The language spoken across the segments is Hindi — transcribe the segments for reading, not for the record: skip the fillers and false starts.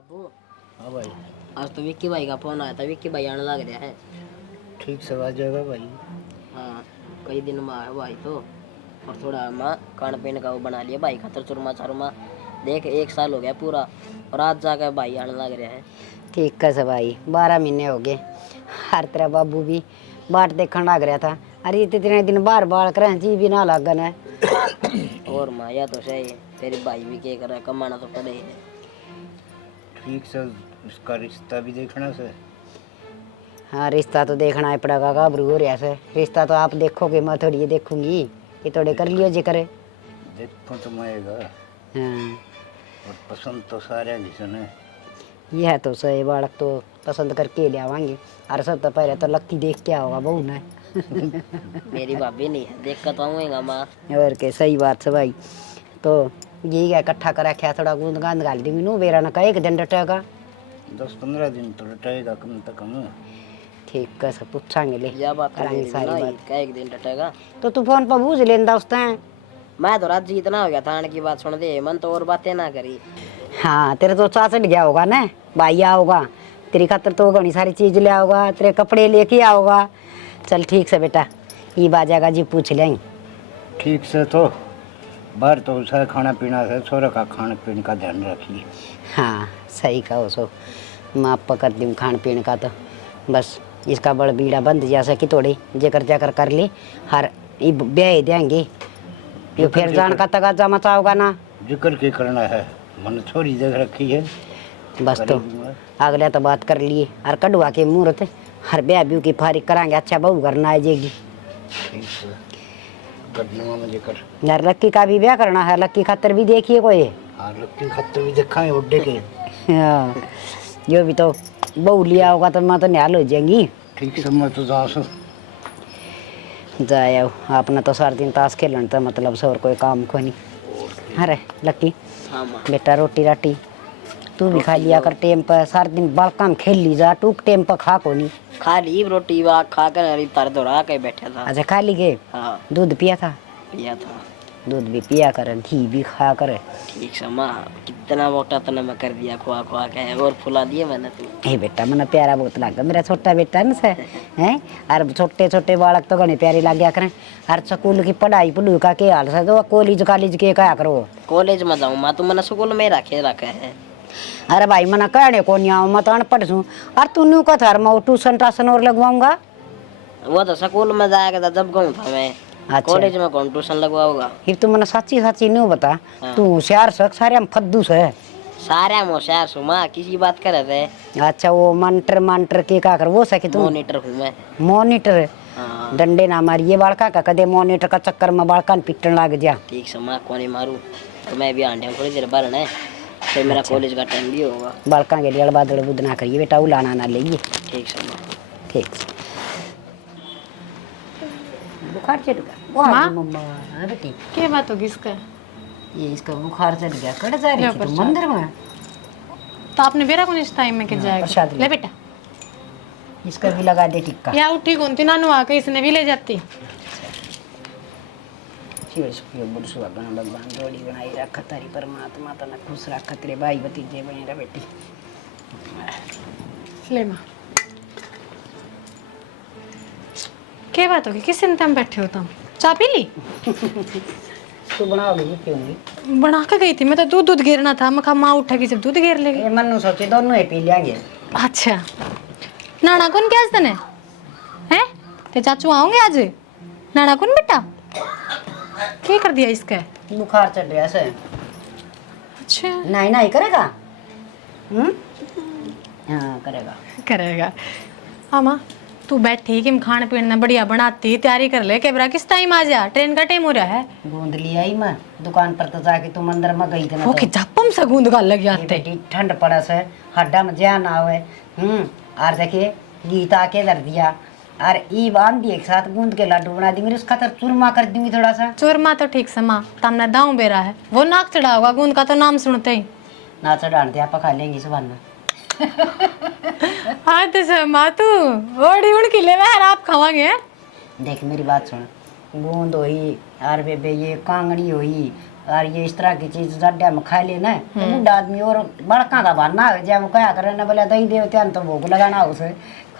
बाबू। हाँ भाई। आज तो विक्की भाई का फोन आया था, विक्की भाई आने लग रहा है। ठीक से आ जाएगा भाई। हाँ, कई दिन में आया भाई तो। और थोड़ा माँ खान पीने का वो बना लिया भाई खातर चुरमा चारमा। देख 1 साल हो गया पूरा और आज जाकर भाई आने लग रहा है। ठीक कैसे भाई 12 महीने हो गए। हर तरह बाबू भी बाट देखने लग रहा था। अरे इतने दिन बार बार करें जी भी ना लागन है। और माँ या तो सही है, तेरे भाई भी क्या कर रहा है, कमाना तो पड़े ही है। ठीक से उसका रिश्ता भी देखना से। हाँ रिश्ता तो देखना है पड़ेगा, घबरू हो रहा से। रिश्ता तो आप देखोगे, मैं थोड़ी ये देखूंगी कि थोड़े कर लियो जी करे। देखो तो आएगा। हाँ और पसंद तो सारे जिसन है। यह तो सही, बालक तो पसंद करके ले आवांगे। अरे सब तो पहले तो लक्की देख के आओगा बहू ने। मेरी भाभी नहीं है, देख कर तो आऊँगा माँ। और के सही बात से भाई। तो यही है, इकट्ठा कर रखा थोड़ा गूंद गांद गाल दी मीनू बेरा न का 1 दिन डटेगा। 10-15 दिन तो लटेगा कम से कम। ठीक कैसे पूछांगे ले यह बात तो करांगे मेरी सारी ना, बात। क्या एक दिन डटेगा। तो तू फोन पर बूझ लेंदा उस टाइम। मैं तो रात जी इतना हो गया था आने की बात सुन दे, मन तो और बातें ना करी। हाँ तेरे तो चा चढ़ गया होगा ना, भाई आओगा तेरी खातर तो घनी सारी चीज ले आओगा, तेरे कपड़े लेके आओगा। चल ठीक से बेटा, ये बाजागा जी पूछ लेंगे। ठीक से तो बाहर तो उसे खाना पीना से छोरा का खाने पीने का ध्यान रखिए। हाँ सही कहो सो, मैं आप कर दूँ खान पीने का। तो बस इसका बड़ बीड़ा बंद जैसे कि थोड़ी जेकर जाकर कर ली हर ये ब्याह देंगे। ये फिर जान का तगाजा मचाओगा ना। जिक्र के करना है, मन छोरी देख रखी है। बस तो अगले तो बात कर लिए और कड़वा के मुहूर्त हर ब्याह ब्यू की फारिग करांगे। अच्छा बहू घर ना आ जाएगी। ठीक है कर दूंगा मैं जिक्र। यार लक्की का भी ब्याह करना है, लक्की खातर भी देखिए कोई। हाँ लक्की खत्ते भी देखा है उड्डे के। हाँ जो भी तो बहू लिया होगा तो मैं तो निहाल हो जाएंगी। ठीक से मैं तो जा सो जाए अपना तो सारा दिन ताश खेलन तो मतलब से और कोई काम को नहीं। अरे लक्की हाँ माँ। बेटा रोटी राटी तू भी खा लिया कर टेम पर। सारा दिन बालका में खेल ली जा, टूक टेम पर खा को नहीं। खा ली रोटी वा खा कर अरे तर दौड़ा के बैठा था। अच्छा खा ली गए। हाँ दूध पिया था? पिया था। दूध भी पिया कर, घी भी खा कर। ठीक से माँ, कितना मोटा तना मैं कर दिया खुआ खुआ के, और फुला दिए मैंने तो। हे बेटा मना प्यारा बहुत लगा मेरा छोटा बेटा न से हैं। और छोटे छोटे बालक तो घने प्यारे लग गया करें। और स्कूल की पढ़ाई पढ़ू का के हाल से तो कॉलेज कॉलेज के क्या करो। कॉलेज में जाऊँ माँ, तू मैंने स्कूल में रखे है। अरे भाई मना कहने को नहीं आऊँ, मैं तो अनपढ़ हूँ। और तू न्यू का थार मैं ट्यूशन टाशन और लगवाऊंगा। वो तो स्कूल में जाएगा था जब गऊँ था मैं। अच्छा। कॉलेज में कौन ट्यूशन लगवाऊंगा। फिर तू मना सच्ची सच्ची नहीं बता। हाँ। तू होशियार सक सारे हम फद्दू से। सारे होशियार सु माँ, किसी बात करे थे। अच्छा वो मंटर मंटर के का कर वो सके तू। मॉनिटर हूँ मैं। मॉनिटर हाँ डंडे ना मारिए बालका का, कदे मॉनिटर का चक्कर में बालका ने पिटन लग जा। ठीक से माँ, कौन मारूँ तो मैं भी आंडिया थोड़ी देर भरना है, फिर मेरा कॉलेज का टाइम भी होगा। बालका के लिए अड़बादड़ बुद ना करिए बेटा, उलाना ना लेगी। ठीक से माँ। ठीक बुखार चढ़ गया माँ? मम्मा। हाँ बेटी क्या बात होगी इसका? ये इसका बुखार चढ़ गया, कट जा रही थी तू मंदिर में। तो आपने बेरा कौन इस टाइम में के प्रसाद जाएगा? ले। ले बेटा इसका भी लगा दे टिक्का। या उठी कौन थी नानू आके इसने भी ले जाती। शिव सुखियो बुढ़ सुहागन भगवान जोड़ी बनाई रख तारी परमात्मा तना खुश रख तेरे भाई भतीजे बने रह बेटी। ले माँ, क्या बात होगी? किस चिंता में बैठे हो तुम? चाय पी ली? तू बनाओगी क्यों नहीं? बना के गई थी मैं तो, दूध गिरना था। मैं कहा माँ उठेगी जब दूध गिर लेगी। ये मन्नू सोचे दोनों ही पी लेंगे। अच्छा नाना कौन क्या आज तने हैं? ते चाचू आओगे आज? नाना कौन बेटा क्या कर दिया इसका? बुखार चढ़ रहा से। अच्छा नहीं नहीं करेगा। हाँ करेगा। करेगा। हाँ माँ तू बैठी कि खान पीना बढ़िया बनाती, तैयारी कर ले। कैमरा किस टाइम आ जा, ट्रेन का टाइम हो रहा है। गूंद लिया ही मैं दुकान पर तो जाके तुम अंदर में गई थी ना। वो कि झप्पम से गूंद गाल लग ये जाते। बेटी ठंड पड़ा से हड्डा में जान आवे। और देखिए गीता के दर दिया और ई बांध दिए एक साथ गूंद के लड्डू बना दी। मेरे उसका तो चूरमा कर दूंगी थोड़ा सा। चूरमा तो ठीक से माँ, तमने दाऊ बेरा है वो नाक चढ़ा होगा गूंद का तो नाम सुनते ही। ना चढ़ान दे आप खा लेंगी सुबह में। हाँ तो सर माँ तू ओड़ी उड़ की ले आप खावांगे। देख मेरी बात सुन, गूंद हुई और बेबे ये कांगड़ी हुई और ये इस तरह की चीज जड्डा में खा लेना तो बूढ़ा आदमी और बड़का का बनना है जब वो क्या करे ना बोले दही देवते तो भोग लगाना उसे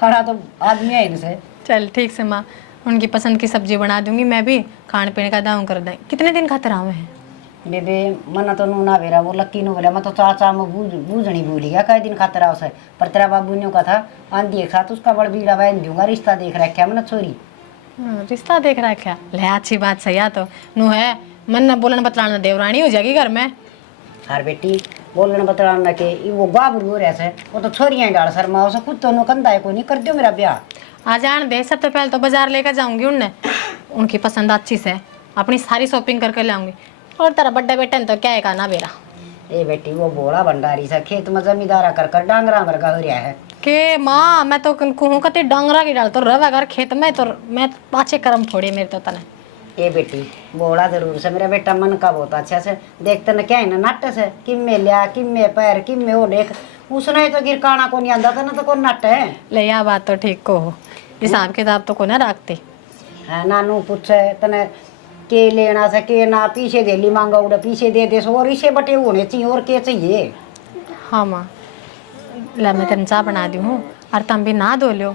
खड़ा तो आदमी है इनसे। चल ठीक से माँ, उनकी पसंद की सब्जी बना दूंगी मैं भी, खाने पीने का दाम कर दें। कितने दिन खाते रहा है बेबे मना तो नूना बेरा वो लक्की नु बोला मैं तो चाचा में बूझनी भूली गया कई दिन खतरा उसे पर तेरा बाबू ने कहा था आंधी एक साथ उसका बड़ बीड़ा बहन दूंगा रिश्ता देख रखा मैंने छोरी। रिश्ता देख रहा है क्या? ले अच्छी बात सही तो नू है मन न बोलन बतलाना देवरानी हो जाएगी घर में। हर बेटी बोलने बतलाना के वो बाबरू हो रहा है वो तो छोरियां डाल शर्मा उसे खुद तो कंधा है को नहीं कर दियो मेरा ब्याह। आ जान दे, सबसे पहले तो बाजार लेकर जाऊंगी उन्हें, उनकी पसंद अच्छी से अपनी सारी शॉपिंग करके लाऊंगी। और तेरा बड्डा बेटा तो क्या है ना बेरा ए बेटी वो बोला भंडारी सा खेत में जमींदारा कर डांगरा वर्गा हो रहा है के माँ मैं तो कहूँ कते डांगरा की डाल तो रवा अगर खेत में तो मैं पाछे कर्म फोड़े मेरे तो तने। ए बेटी बोला जरूर से मेरा बेटा मन का बहुत अच्छा से देखते न क्या है ना नाट्य से किम्मे लिया किम्मे पैर किम्मे वो देख उसने तो गिरकाना को नहीं आंदा था ना तो कौन नाट्य है ले या बात तो ठीक को हो, हिसाब किताब तो को ना रखते है नानू पूछे तने के लेना से के ना पीछे गेली मांगा उड़ा पीछे दे दे सो और इसे बटे होने चाहिए और क्या चाहिए। हाँ माँ ला मैं तेन चाय बना दी हूँ और तुम भी ना धो लो।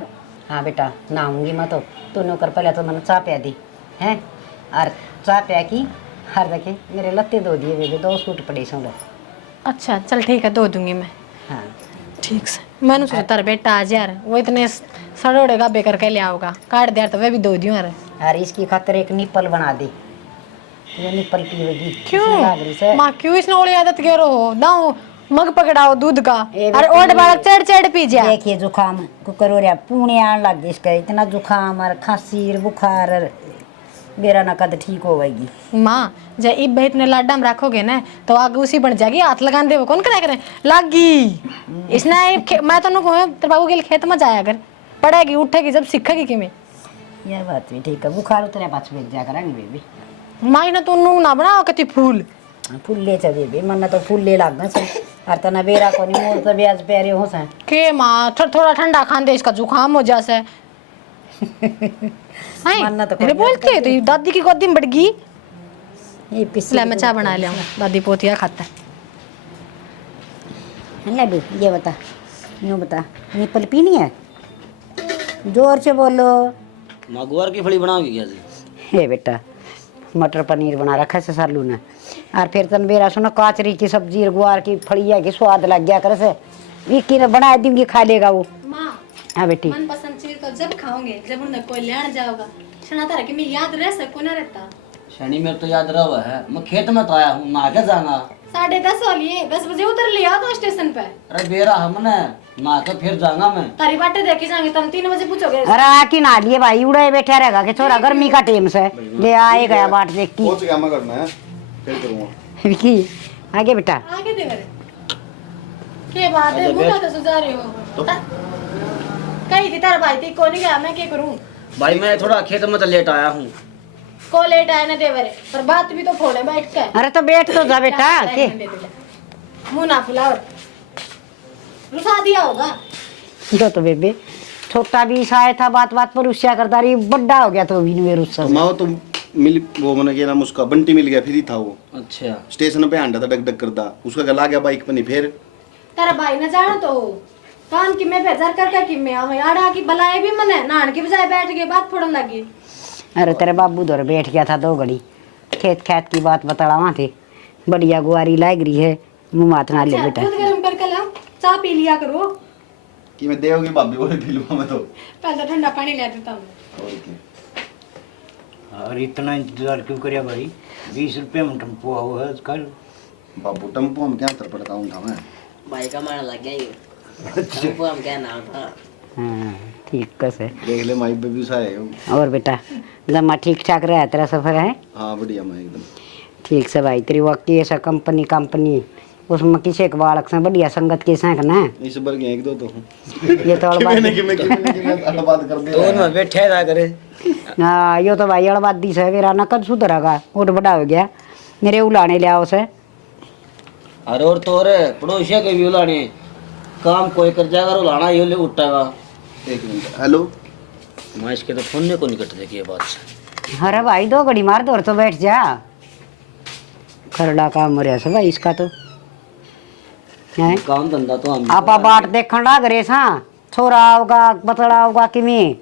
हाँ बेटा नहाऊंगी मैं तो तूने कर पहले तो मैंने चाय पिया दी है और चाय पिया की हर देखे मेरे लत्ते धो दिए बेबे 2 सूट पड़े सो। अच्छा चल ठीक है धो दूंगी मैं। हाँ ठीक से मैंने सोचा तेरा बेटा आज यार वो इतने सड़ोड़े गाबे करके ले आओगा काट दिया तो वह भी धो दियो यार। और इसकी खातिर एक निप्पल बना दे ये निप्पल पीवेगी क्यों माँ क्यों इसने ओली आदत के हो दाओ मग पकड़ाओ दूध का और ओट बालक चढ़ चढ़ पी जा। देखिए जुकाम कुकर हो रहा पुणे आने लग गई इसका इतना जुकाम और खांसी और बुखार और मेरा ना कद ठीक होगी। माँ जब इब इतने लाडा में रखोगे ना तो आग उसी बन जाएगी हाथ लगान दे वो कौन करा करे लागी इसने मैं तो कहूँ तेरे बाबू के खेत में जाया कर पड़ेगी उठेगी जब सीखेगी कि मैं यह बात भी ठीक है बुखार उतरे पास भेज जा करेंगे बेबी माई ना तू नू ना बनाओ कति फूल फूले च बेबी मन तो फूले लगना से और तना बेरा को नहीं मोर तो ब्याज प्यारे हो सा के माँ थोड़ा ठंडा खान दे इसका जुकाम हो जासे मेरे बोलते है तो ये दादी की गोदी में बढ़ गई। ये पिछले ले मैं चाय बना ले दादी पोतिया खाता है लड्डू ये बता यूँ बता निप्पल पीनी है जोर से बोलो। माँ गुआर की फली बनाओगी क्या जी? हे बेटा मटर पनीर बना रखा है सालू ने और फिर तन बेरा सुनो काचरी की सब्जी और गुआर की फलिया की स्वाद लग गया करे से विक्की ने बना दूंगी खा लेगा वो। माँ हाँ बेटी मनपसंद चीज तो जब खाओगे जब उन्हें कोई लेने जाओगा शना तारा कि मैं याद रह सकूं ना रहता शनि मेरे तो याद रहा हुआ है, मैं खेत में तो आया हूँ नहा के जाना। 10:30 हो लिए 10 बजे उतर लिया तो स्टेशन पे। अरे बेरा हमने नहा के फिर जाऊंगा मैं। तारी बाटे देखी जाएंगे तुम 3 बजे पूछोगे। अरे आके ना लिए भाई उड़े बैठा रहेगा कि छोरा गर्मी का टाइम से ले आए गया बाट देख की पहुंच गया मैं करना है फिर करूंगा विक्की आगे बेटा आगे दे मेरे के बात है मुंह तो सुझा रहे हो कहीं थी तारा भाई थी को नहीं गया मैं क्या करूं भाई मैं थोड़ा खेत में तो लेट आया हूँ। को लेट आया ना देवरे पर बात भी तो फोड़े बैठ के। अरे तो बैठ तो जा बेटा के मुंह ना फुलाओ रुसा दिया होगा दो तो बेबे छोटा भी साया था बात बात पर रुस्या करता रही बड़ा हो गया तो भी नहीं रुस्सा माओ तो मिल वो मैंने क्या नाम उसका बंटी मिल गया फिर ही था वो अच्छा स्टेशन पे आंडा था डक डक करता उसका गला गया बाइक पे नहीं फिर तेरा भाई ना जाना तो कान की मैं बेजार करके कि मैं आवे आड़ा की बलाए भी मने नान की बजाय बैठ के बात फोड़न लगी। अरे तेरे बाबू दौर बैठ गया था 2 घड़ी खेत खेत की बात बताड़ा थे बढ़िया गुआरी लाग रही है मुँह मात ना ले बेटा दूध गरम करके लाओ चाय पी लिया करो कि मैं देओगी भाभी बोले पी लूंगा मैं तो पहले तो ठंडा पानी ले देता हूँ। और इतना इंतजार क्यों करिया भाई 20 रुपये में टेम्पो हुआ है कल बाबू टेम्पो में क्या अंतर पड़ता हूँ था मैं भाई का मार लग गया ये टेम्पो हम क्या नाम था। हाँ ठीक कैसे देख ले माई बेबी सा है और बेटा जमा ठीक ठाक रहा तेरा सफर है। हाँ बढ़िया मैं एकदम ठीक से भाई तेरी वक्की ऐसा कंपनी उसमें किसी के बालक से बढ़िया संगत के साथ ना इस बार गए 1-2 तो ये तो बात कर तो में बैठे रहा करे। हाँ यो तो भाई अड़बाद दी से मेरा नकद सुधरेगा उठ बड़ा हो गया मेरे उलाने लिया उसे अरे और तो रे पड़ोसिया के भी उलाने काम कोई कर जाएगा और उलाना ये ले उठाएगा। 1 मिनट हेलो मैं इसके तो फोन ने को निकट देखिए बात से। अरे भाई 2 घड़ी मार दो और तो बैठ जा खरड़ा काम मरिया से भाई इसका तो हैं काम धंधा तो हम आपा बाट देखण लाग रे सा छोरा आओगा बतड़ा आओगा किमें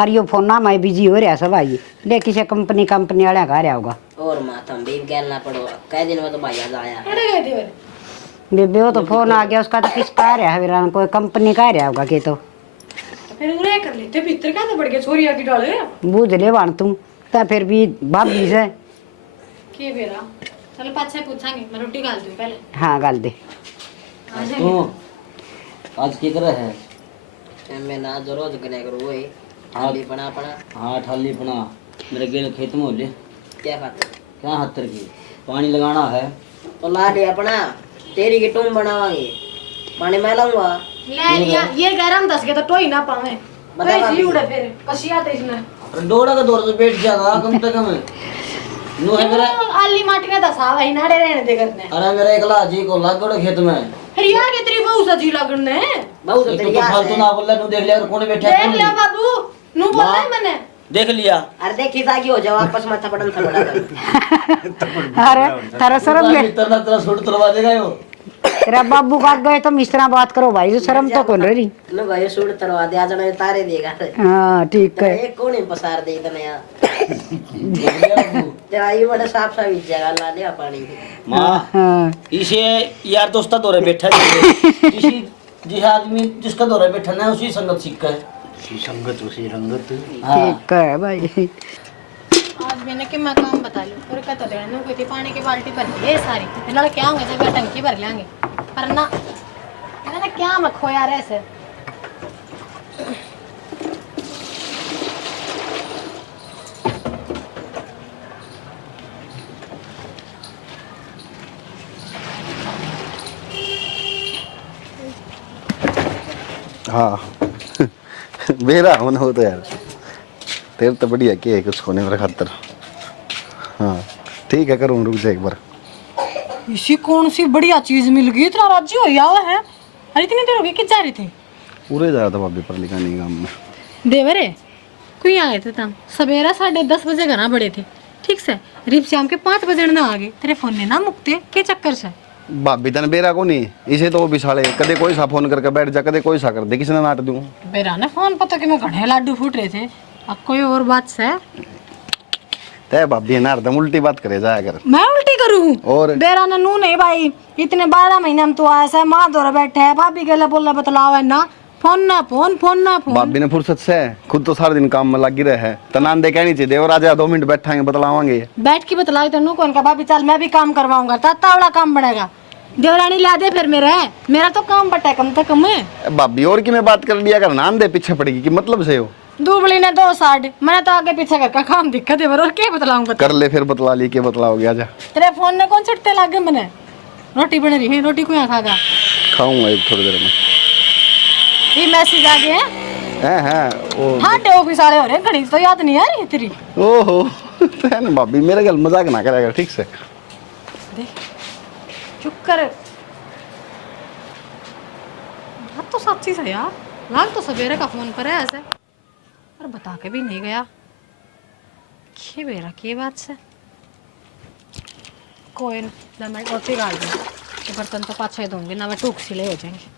और यो फोन ना मैं बिजी हो रहा सब भाई ले किसी कंपनी वाले का रहा होगा और माथा में भी गैलना पड़ो कई दिन में तो भाई आज आया पड़े गए देवर बेबे वो तो फोन आ गया उसका तो किसका रहा है वीरान कोई कंपनी का रहा होगा के तो फिर उरे कर लेते भीतर का तो बढ़ गया छोरिया की डाले बूझ ले वाण तुम तो फिर भी भाभी से के बेरा चल पाछे पूछांगे मैं रोटी डाल दूं पहले हाँ गाल दे तो आज की तरह है मैं ना जो रोज करे करो वही ठाली पना हाँ ठाली पना मेरे गेल खेत में हो ले क्या खाते क्या हत्तर की पानी लगाना है तो ला दे अपना तेरी की टूम बनावांगे पानी मैं लाऊंगा ले ये गरम 10 के तो टोई ना पावे बता भाई जी उड़े फिर कसिया ते इसने अरे डोड़ा का दौर से बैठ जाएगा कम से कम नो है मेरा आली माटी ने दसा वही नाड़े रहने दे करने अरे मेरा एकला जी को लाग गड़ो खेत में फिर यार के तेरी बहू सजी लगने बहुत तो तेरी तो याद फालतू है ना बोल तू देख लिया कौन बैठा है, देख कौन ले नहीं। बाबू नु बोल रहा है मैंने देख लिया अरे देखी ताकि हो जाओ आपस में थपड़न थपड़ा अरे तारा शर्म ले तेरा तेरा सूट तुलवा देगा यो तेरा बाबू का गए तो इस तरह बात करो भाई जो शर्म तो कौन रही लो भाई सूट तरवा दे आज मैं तारे देगा हाँ ठीक है एक कौन पसार दे इतना यार देख लिया बाबू। तेरा ये बड़ा साफ साफ जगह ला लिया पानी माँ हाँ इसे यार दोस्ता दौरे बैठा है किसी जिस आदमी जिसका दौरे बैठा ना उसी संगत सीखा है उसी संगत उसी रंगत हाँ ठीक है भाई आज मैंने कि मैं काम बता लूं और कहता देना कोई थी पानी की बाल्टी भर ले सारी फिर लड़के क्या होंगे जब टंकी भर लेंगे पर ना मैंने क्या मैं खोया रे से हाँ मेरा मन हो तो यार तेरे तो बढ़िया के कुछ होने मेरे खातर हाँ ठीक है करूँ रुक जा एक बार इसी कौन सी बढ़िया चीज मिल गई इतना राजी हो हुआ है अरे इतनी देर हो गई किस जा रहे थे पूरे जा रहा था भाभी पर लिखाने काम में देवरे कोई आ गए थे तम सवेरा 10:30 बजे घर बड़े थे ठीक से रिप शाम के 5 बजे ना आ गए तेरे फोन ने ना मुकते के चक्कर से भाभी तन बेरा को नहीं इसे तो वो बिछाड़े कदे कोई सा फोन करके बैठ जा कदे कोई सा कर दे किसने नाट दूं बेरा ने फोन पता कि मैं घड़े लाडू फूट रहे थे अब कोई और बात से तय भाभी ना हरदम उल्टी बात करे जाया कर मैं उल्टी करूँ और बेरा ने नू नहीं भाई इतने 12 महीने हम तो आया से माँ दौरा बैठे है भाभी के लिए बोला बतलाओ है ना फोन ना फोन फोन ना फोन भाभी ने फुर्सत से खुद तो सारा दिन काम में लगी रहे है तनान दे कहनी चाहिए देवर आजा 2 मिनट बैठाएंगे बतलावांगे बैठ के बतलाओ तो नू कौन का भाभी चल मैं भी काम करवाऊंगा ताता वाला काम बढ़ेगा देवरानी ला दे फिर मेरा तो काम बटा कम से कम है भाभी और की मैं बात कर लिया कर नान दे पीछे पड़ेगी कि मतलब से हो दुबली ने 2 साइड मैंने तो आगे पीछे का काम दिक्कत है और क्या बतलाऊंगा कर ले फिर बतला ली के बतलाओगे आजा तेरे फोन ने कौन छटते लागे मैंने रोटी बन रही है रोटी को यहाँ खागा खाऊंगा एक थोड़ी देर में ये मैसेज आ गए हैं हैं ओ हाँ टेओ भी सारे हो रहे हैं घड़ी तो याद नहीं आ रही तेरी ओहो है ना भाभी मेरे गल मजाक ना करेगा ठीक से देख चुप कर बात तो सच्ची है यार लाग तो सवेरे का फोन पर है ऐसे और बता के भी नहीं गया के बेरा के बात से कोई ना मैं रोटी डाल दूँ बर्तन तो पाछे दूंगी ना मैं टूक सिले हो जाएंगे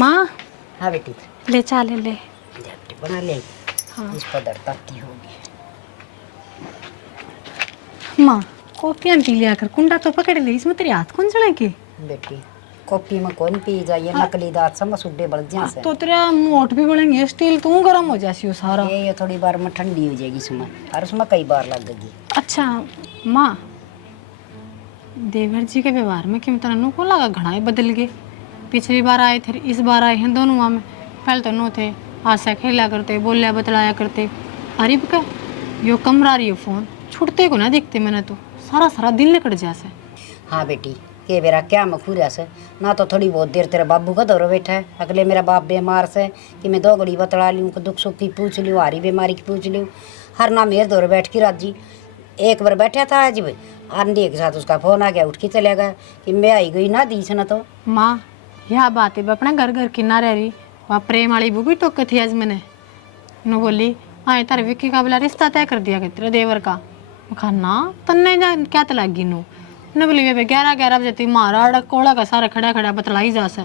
माँ हाँ बेटी ले चा ले ले झपटी बना ले हाँ इस पर दरताती होगी माँ कॉफियाँ पी लिया कर कुंडा तो पकड़ ले इसमें तेरे हाथ कौन चढ़े के बेटी कॉफी में कौन पी जाइए नकली दांत समझ सुड्डे बढ़ जा से तो तेरा मोट भी बढ़ेंगे स्टील तू गर्म हो जासी हो सारा ये थोड़ी बार में ठंडी हो जाएगी इसमें और उसमें कई बार लगेगी अच्छा माँ देवर जी के व्यवहार में क्यों तरह को लगा घड़ा ही बदल गए पिछली बार आए थे इस बार आए हैं दोनों में पहले तो नो थे हासा खेला करते बोलिया बतलाया करते अरिब का यो कमरा रही हो फोन छुटते को ना देखते मैंने तो सारा सारा दिन निकट जासे हाँ बेटी कि मेरा क्या मखूरिया से ना तो थोड़ी बहुत देर तेरे बाबू का दौरा बैठा है अगले मेरा बाप बीमार से कि मैं 2 घड़ी बतला लूँ कि दुख सुख की पूछ लूँ हारी बीमारी की पूछ लूँ हर ना मेरे दौरे बैठ के राजी एक बार बैठा था आज भाई आंधी के साथ उसका फोन आ गया उठ के चले गया कि मैं आई गई ना दी से ना तो माँ यह बात है अपना घर घर किन्ना रह रही वहाँ प्रेम वाली बुक भी टोक थी आज मैंने नु बोली आए तारे विक्की का बोला रिश्ता तय कर दिया तेरे देवर का कहा ना तन्ने जा क्या तो लगी नु ने बोली वे 11 बजे मारा अड़क कोड़ा का सारा खड़ा खड़ा बतलाई जा सा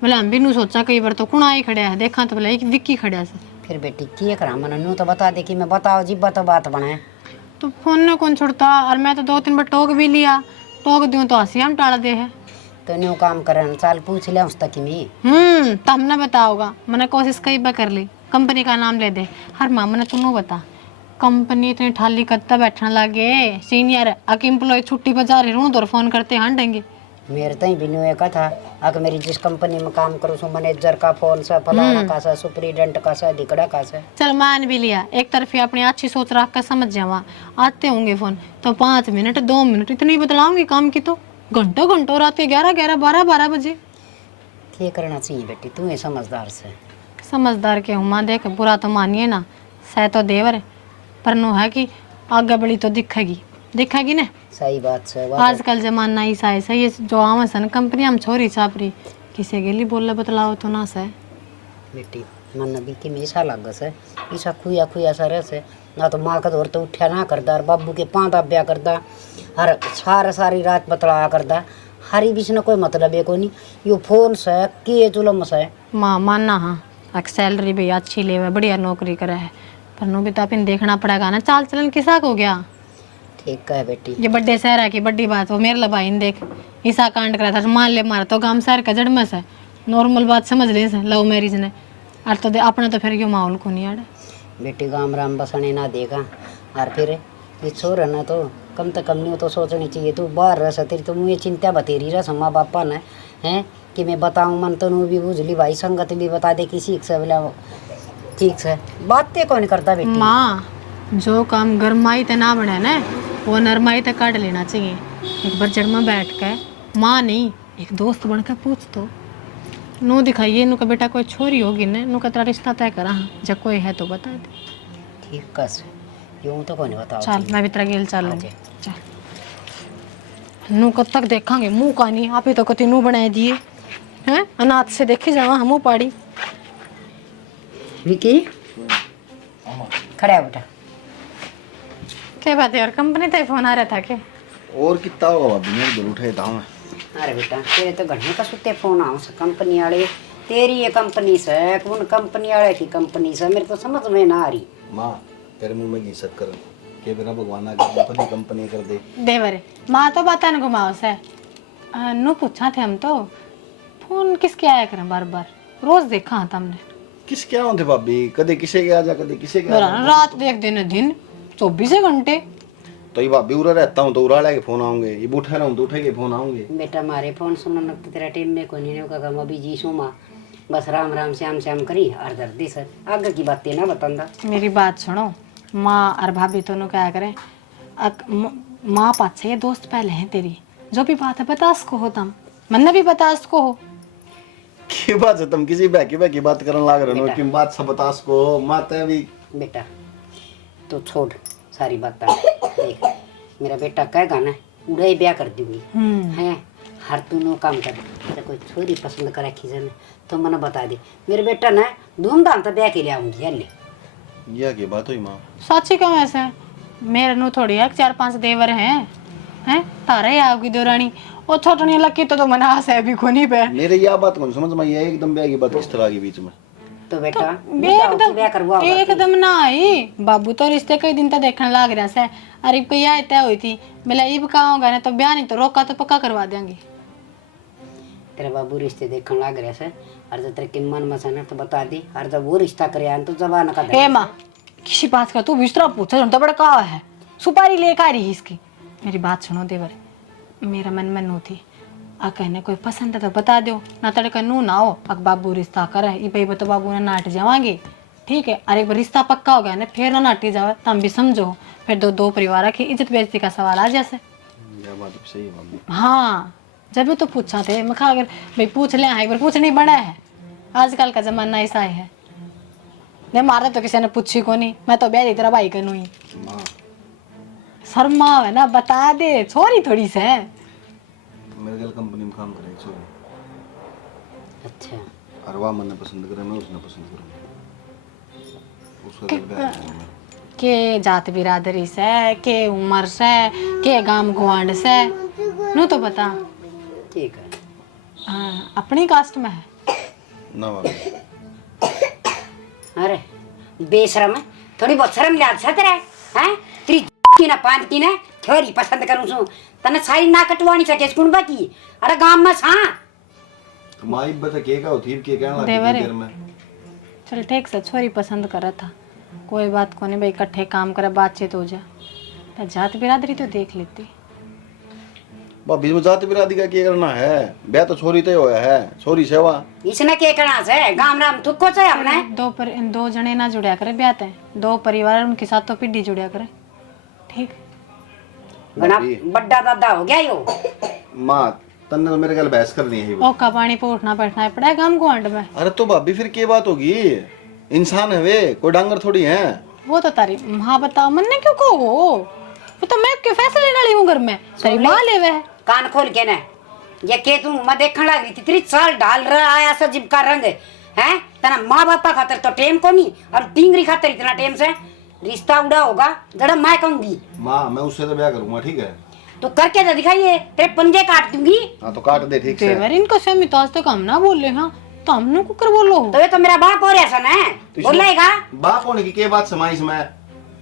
बोले हम भी नू सोचा कई बार तो कुणा ही खड़ा है देखा तो बोला एक विक्की खड़ा से फिर बेटी किए करा मन नू तो बता दे कि मैं बताओ जी तो बात बनाए तो फोन ने कौन छोड़ता और मैं तो 2-3 बार टोक भी लिया टोक दूं तो हंसी हम टाल दे है तो न्यू काम करन चाल पूछ लिया उस तक में तो हमने बताओगा मैंने कोशिश कई बार कर ली कंपनी का नाम ले दे हर मामा ने तू बता कंपनी इतनी ठाली कत्ता बैठने लगे सीनियर अक एम्प्लॉय छुट्टी पर जा रहे रू तो फोन करते हाँ देंगे मेरे तई भी न्यू एक था अगर मेरी जिस कंपनी में काम करूँ सो मैनेजर का फोन सा फलाना का सा सुपरिटेंडेंट का सा दिकड़ा का सा चल मान भी लिया एक तरफ अपनी अच्छी सोच रख कर समझ जावा आते होंगे फोन तो 5 मिनट 2 मिनट इतनी बतलाऊंगी काम की तो घंटों घंटों रात के 11 12 बजे क्या करना चाहिए बेटी तू है समझदार से समझदार के हूँ माँ देख बुरा तो मानिए ना सह तो देवर पर नो है कि आगे बड़ी तो दिखेगी ना सही बात से आजकल जमाना ऐसा है सही जो आवा सन कंपनी हम छोरी छापरी किसे गेली बोला बतलाओ तो ना से बेटी मन भी कि मेसा लग से ऐसा खुया सा रह से ना तो माँ का दौर तो उठा ना करदा और बाबू के पाँव दाब्या करदा हर सारी रात बतलाया करदा हरी बीच न कोई मतलब है कोई नहीं यो फोन से किए जुलम से माँ मानना हाँ एक सैलरी भी अच्छी ले बढ़िया नौकरी करे है पर नो भी तो अपन देखना पड़ेगा ना चाल चलन किसा को गया ठीक है बेटी ये बड्डे शहर है की बड्डी बात वो मेरे लबाई ने देख ईसा कांड करा था मान ले मारा तो गांव शहर का जड़ में से नॉर्मल बात समझ ले से लव मैरिज ने और तो अपना तो फिर यो माहौल को नहीं आड़ा बेटी गाम राम बसने ना देगा और फिर ये छोर है ना तो कम से कम नहीं तो सोचनी चाहिए तू बाहर रह तेरी तो मुझे चिंता बतेरी रहा माँ बापा ने हैं कि मैं बताऊँ मन तो भी बुझ ली भाई संगत भी बता दे किसी से बोला ठीक से बातें कौन करता बेटी माँ जो काम गरमाई ते ना बने ना वो नरमाई ते काट लेना चाहिए एक बार जड़ में बैठ कर माँ नहीं एक दोस्त बनकर पूछ तो नो दिखाइए नु का बेटा कोई छोरी होगी ना नु का तेरा रिश्ता तय करा जब कोई है तो बता दे ठीक कस यूं तो कौन बताओ चल मैं भी तेरा गेल चल चल नु कब तक देखांगे मुंह का नहीं आप ही तो कति नु बनाए दिए हैं अनाथ से देखे जावा हमू पाड़ी विकी खड़ा है बेटा क्या बात है यार कंपनी ते फोन आ रहा था क्या और कितना होगा भाभी मेरे घर उठे था मैं अरे बेटा तेरे तो घंटे का सुते फोन आओ से कंपनी वाले तेरी ये कंपनी से कौन कंपनी वाले की कंपनी से मेरे तो समझ में ना आ रही माँ तेरे मुंह में घिसक कर के बिना भगवान की कंपनी कर दे देवरे माँ तो बात न घुमाओ से नु पूछा थे हम तो फोन किसके आया करें बार बार रोज देखा था हमने किस क्या होते भाभी कदे किसे के आ जा कदे किसे के आ जा रात देख दिन 24 घंटे तो ये भाभी उरा रहता हूँ तो उरा लेके फोन आऊंगे ये उठा रहा हूँ तो उठेगे फोन आऊंगे बेटा मारे फोन सुनने लगते तेरा टाइम में कोई नहीं होगा मैं अभी जी सुमा बस राम राम श्याम श्याम करी और दर्दी सर आगे की बातें ना बतांदा मेरी बात सुनो माँ और भाभी दोनों क्या करें माँ पास से ये दोस्त पहले हैं तेरी जो भी बात है बता उसको हो तुम मन भी बता उसको हो की बात है तुम किसी बाकी बात करने लाग रहे हो कि बात सब बता उसको माता भी बेटा तो छोड़ सारी बात देख मेरा बेटा कहेगा ना उड़े ब्याह कर दूंगी हैं हर तू नो काम कर तो कोई छोरी पसंद करे खींचने तो मैंने बता दे मेरे बेटा ना धूमधाम से ब्याह के लिए आऊंगी हल्ले यह की बात हुई माँ सच्ची क्यों ऐसे मेरे नु थोड़ी है 4-5 देवर हैं तारा ही आओगी देवरानी और छोटनी लकी तो मना है भी कोनी पे मेरे यह बात कौन समझ में ये एकदम ब्याह की बात किस तरह की बीच में तो बेटा एकदम ना आई बाबू तो रिश्ते कई दिन तक देखने लग रहा से अरे कोई आए तय हुई थी बोला इब कहाँ होगा ना तो ब्याह नहीं तो रोका तो पक्का करवा देंगे तेरा बाबू रिश्ते देखने लग रहा से और जब तेरे मन में से ना तो बता दी और जब वो रिश्ता करे तो जबान का हे माँ किसी बात का तू बिस्तरा पूछा तो बड़ा कहा है सुपारी लेकर आ रही इसकी मेरी बात सुनो देवर मेरा मन में नू थी आ कहने कोई पसंद है तो बता दो ना तड़का नू ना हो अक बाबू रिश्ता करे ये भाई तो बाबू ने नाट जावांगे ठीक है अरे एक बार रिश्ता पक्का हो गया ना फिर ना नाटी जावे तम भी समझो फिर दो परिवार की इज्जत बेइज्जती का सवाल आ जैसे यह बात सही है भाभी हाँ जब भी तो पूछा थे मैं कहा अगर भाई पूछ ले एक बार पूछनी बड़ा है आजकल का जमाना ऐसा है ने मारे तो किसी ने पूछी को नहीं मैं तो ब्याह तेरा भाई कनु ही शर्मा है ना बता दे छोरी थोड़ी से मेरे गल कंपनी में काम करे छोरी अच्छा और वह मन्ने पसंद करे मैं उसने पसंद करूँ उसका गल ब्याह करूँ मैं। के जात बिरादरी से के उम्र से के गांव गुआंड से नु तो बता ठीक है हाँ अपनी कास्ट में है ना भाभी अरे बेशरम है थोड़ी बहुत शर्म लिहाज से तेरे हैं तेरी की ना पान की ना छोरी पसंद करूं सु तने सारी ना कटवानी सके कुण बाकी अरे गांव में सा तो माई बता के का होती के कहना लगी देवरे। देर में चल ठीक से छोरी पसंद करा था कोई बात को नहीं भाई इकट्ठे काम करे बातचीत हो जा तो जात बिरादरी तो देख लेती भाभी में जाति बिरादी का क्या करना है ब्याह तो छोरी तय होया है छोरी सेवा इसने के करना से गांव राम थुको से हमने दो जने ना जुड़या करे ब्याह ते दो परिवार उनके साथ तो पीढ़ी जुड़या करे ठीक बड़ा बड़ा दादा हो गया यो माँ तन्ने तो मेरे गल बहस करनी है ओ का पानी पे उठना बैठना है पड़ा है गांव गुआंड में अरे तो भाभी फिर क्या बात होगी इंसान है वे कोई डांगर थोड़ी है वो तो तारी माँ बताओ मन ने क्यों कहो वो तो मैं क्यों फैसले लेने वाली हूँ घर में तेरी माँ ले वे कान खोल के ना ये के तू मैं देखने लगी थी 30 साल डाल रहा आया सा जिब का रंग है तना माँ बापा खातर तो टेम को नहीं और टिंगरी खातर इतना टेम से रिश्ता उड़ा होगा जड़ा मैं कहूंगी माँ मैं उससे तो ब्याह करूंगा ठीक है तो करके तो दिखाइए तेरे पंजे काट दूंगी हाँ तो काट दे ठीक से देवर इनको से तो आज तक हम ना बोल रहे हाँ तो हमने कुकर बोलो तो ये तो मेरा बाप हो रहा सन है बोलेगा बाप होने की क्या बात समाई इसमें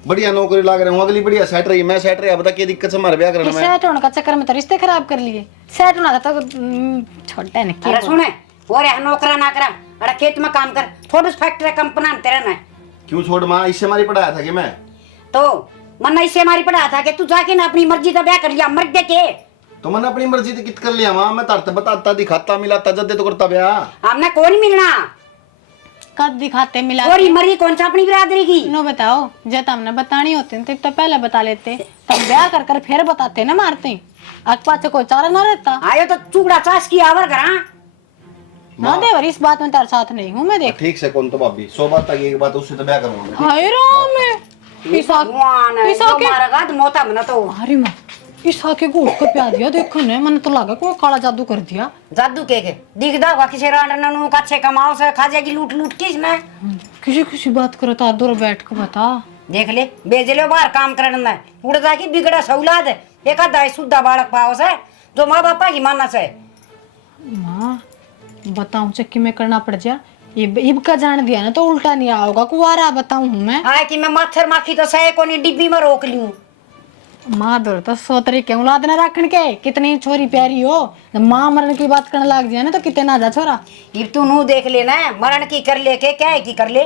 बढ़िया नौकरी लाग रहे हूँ अगली बढ़िया सेट रही मैं सेट रही बता क्या दिक्कत से हमारे ब्याह करने में सेट होने का चक्कर में तो रिश्ते खराब कर लिए सेट होना था तो छोटा है ना अरे सुने हो रहा नौकरा ना करा अरे खेत में काम कर थोड़ी फैक्ट्री कंपना में तेरा ना क्यों छोड़ माँ इससे हमारी पढ़ाया था कि मैं तो मन इससे हमारी पढ़ा था कि तू जाके ना अपनी मर्जी का ब्याह कर लिया मर के तो मैंने अपनी मर्जी से कित कर लिया माँ मैं तारता बताता दिखाता मिलाता जद्दे तो करता ब्याह हमने कौन मिलना कद दिखाते मिला और मरी कौन सा अपनी बिरादरी की नो बताओ जब हमने बतानी होती तो एक तो पहले बता लेते तब ब्याह कर कर फिर बताते ना मारते आग पाछे कोई चारा ना रहता आयो तो चुगड़ा चास की आवर करा हाँ देवर इस बात में तेरे साथ नहीं हूँ मैं देख ठीक से कौन तो भाभी 100 बात तक एक बात उससे तो ब्याह करूंगा मैं। हाय राम मारेगा तो मोता बना तो अरे माँ इस आके को उठ प्या दिया देखो ने मन तो लगा कोई काला जादू कर दिया जादू के दिखदा होगा किसी रांडन नु कच्चे कमाओ से खा जाएगी लूट लूट के इसमें किसी किसी बात करो तो दूर बैठ के बता देख ले भेज ले बाहर काम करने में उड़ जाके बिगड़ा सौलाद एक आधा शुद्धा बालक पाओ से जो माँ बापा की मानना से माँ बताऊं चक्की में करना पड़ जा इब का जान दिया ना तो उल्टा नहीं आओगा कुआरा बताऊं हूँ मैं हाँ कि मैं मच्छर माखी तो सहे को नहीं डिब्बी में रोक लूं माँ दौड़ तो 100 तरीके औलाद ना रखने के कितनी छोरी प्यारी हो माँ मरण की बात करने लग जाए ना तो कितने ना जा छोरा इब तू नू देख लेना मरण की कर ले के क्या है की कर ले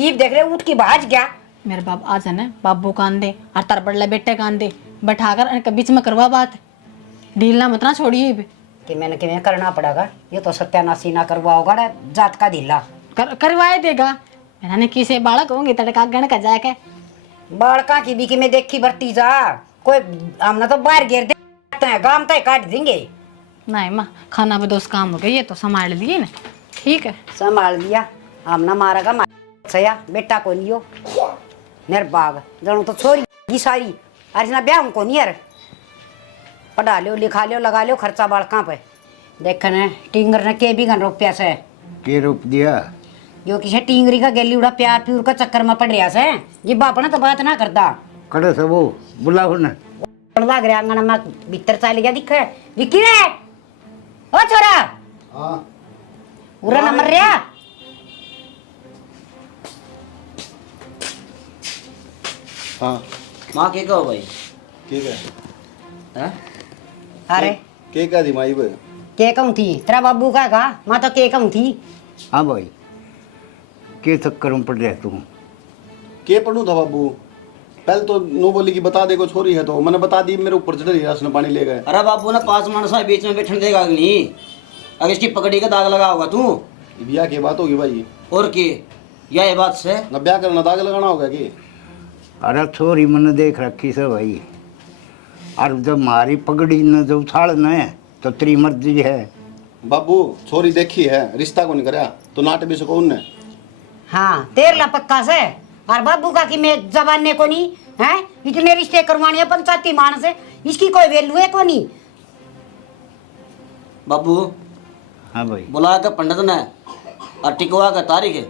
इब देख ले उठ की भाज गया मेरे बाप आ जाना बाबू कान दे और तार बड़ले बेटे कान दे बैठाकर बीच में करवा बात ढील ना मत ना छोड़िए कि मैंने कि करना पड़ेगा ये तो सत्यानाशी ना करवाओगा जात का ढीला करवाए देगा मैंने किसे बालक होंगे तड़का गण का जाके बालका की भी कि मैं देखी भरती जा कोई हमने तो बाहर घेर देते हैं गांव तक काट देंगे नहीं माँ खाना बदोस काम हो गया ये तो संभाल लिए ना ठीक है संभाल दिया हमने मारेगा सया बेटा को नहीं हो निर्बाग जनू तो छोरी सारी अरे ना ब्याह को नहीं यार पढ़ा लो लिखा लो लगा लो खर्चा बालका पे देखने टिंगर ने के भी गन रुपया से के रूप दिया जो किसी टिंगरी का गैली उड़ा प्यार प्यूर का चक्कर में पड़ रहा से ये बाप ने तो बात ना करता कड़े से वो बुलाओ ना भाग रहा आंगन में भीतर चल गया दिखे विक्की रे ओ छोरा हाँ पूरा नंबर रहा हाँ माँ के कहो भाई ठीक है हैं अरे के का दी माई बे के कहूँ थी तेरा बाबू का कहा मैं तो के कहूँ थी हाँ भाई के चक्कर में पड़ रहा तू के पढ़ू था बाबू पहले तो नो बोली कि बता दे को छोरी है तो मैंने बता दी मेरे ऊपर चढ़ रही उसने पानी ले गए अरे बाबू ना 5 मानसा बीच में बैठने देगा नहीं अगर इसकी पकड़ी का दाग लगा होगा तू ब्याह की बात होगी भाई और के ये बात से न ब्याह करना दाग लगाना होगा कि अरे छोरी मैंने देख रखी से भाई और जब मारी पगड़ी न जब उछाल न तो तेरी मर्जी है। बाबू छोरी देखी है, रिश्ता को नहीं करा तो नाट भी सुकून ने। हाँ तेरला पक्का से और बाबू का कि मैं जमाने को नहीं है, इतने रिश्ते करवाने हैं पंचायती मानस है, इसकी कोई वैल्यू है को नहीं। बाबू हाँ भाई। बुला के पंडित ने और टिकवा का तारीख है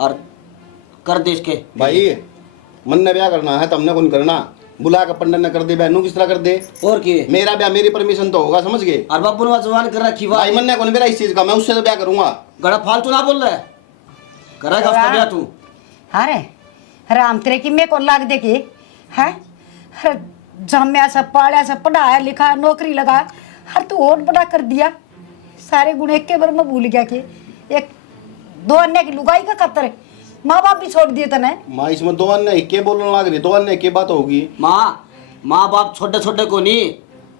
और कर दे इसके। भाई मन ने ब्याह करना है, तुमने कौन करना। बुला के पंडित ने कर दे, बहनों किस तरह कर दे। और की मेरा ब्याह मेरी परमिशन तो होगा, समझ गए। और बाबू ने जवान कर रखी बात। भाई मन ने कौन मेरा इस चीज का, मैं उससे तो ब्याह करूंगा। गड़ा फालतू ना बोल रहा है, करेगा उसका ब्याह तू। अरे राम तेरे की मैं को लाग दे के है, अरे जम्या सब पाड़ा सब पढ़ाया लिखा नौकरी लगा, हर तू और बड़ा कर दिया। सारे गुण एक के बार में भूल गया कि एक दो अन्य की लुगाई का कतर है, माँ बाप भी छोड़ दिए तने। माँ इसमें दो अन्य के बोलने लग रही, दो अन्य की बात होगी। माँ बाप छोटे छोटे को नहीं,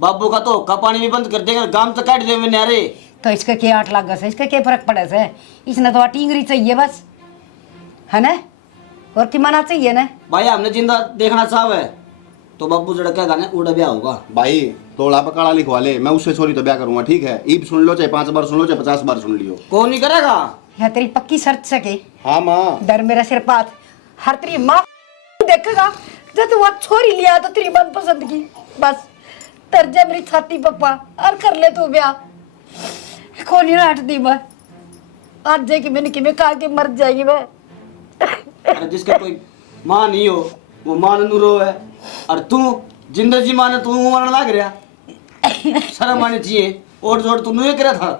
बाबू का तो हुक्का पानी भी बंद कर देगा, गांव तक काट देवे नारे। तो इसका क्या 8 लाख है, इसका क्या फर्क पड़े से, इसने तो टींगरी चाहिए बस, है ना, और की मना चाहिए ना। भाई हमने जिंदा देखना चाहे तो बाबू जड़का गाने उड़ा ब्याह होगा। भाई तोड़ा पकाड़ा लिखवा ले, मैं उससे छोरी तो ब्याह करूंगा, ठीक है। ईब सुन लो, चाहे 5 बार सुन लो, चाहे 50 बार सुन लियो। कौन नहीं करेगा। यह तेरी पक्की शर्त सके। हाँ माँ। डर मेरा सिर पात, हर तेरी माँ देखेगा जब तू वहाँ छोरी लिया तो तेरी मन पसंद की, बस तर जा मेरी छाती पप्पा और कर ले तू ब्याह। कौन ही हट दी मैं आज जाएगी, मैंने कि मैं खा के मर जाएगी मैं। अरे जिसका कोई माँ नहीं हो वो माँ नू रो है, और तू जिंदा जी माँ ने तू मरने लग रहा। शर्म आनी चाहिए, और जोड़ तू नहीं करा था।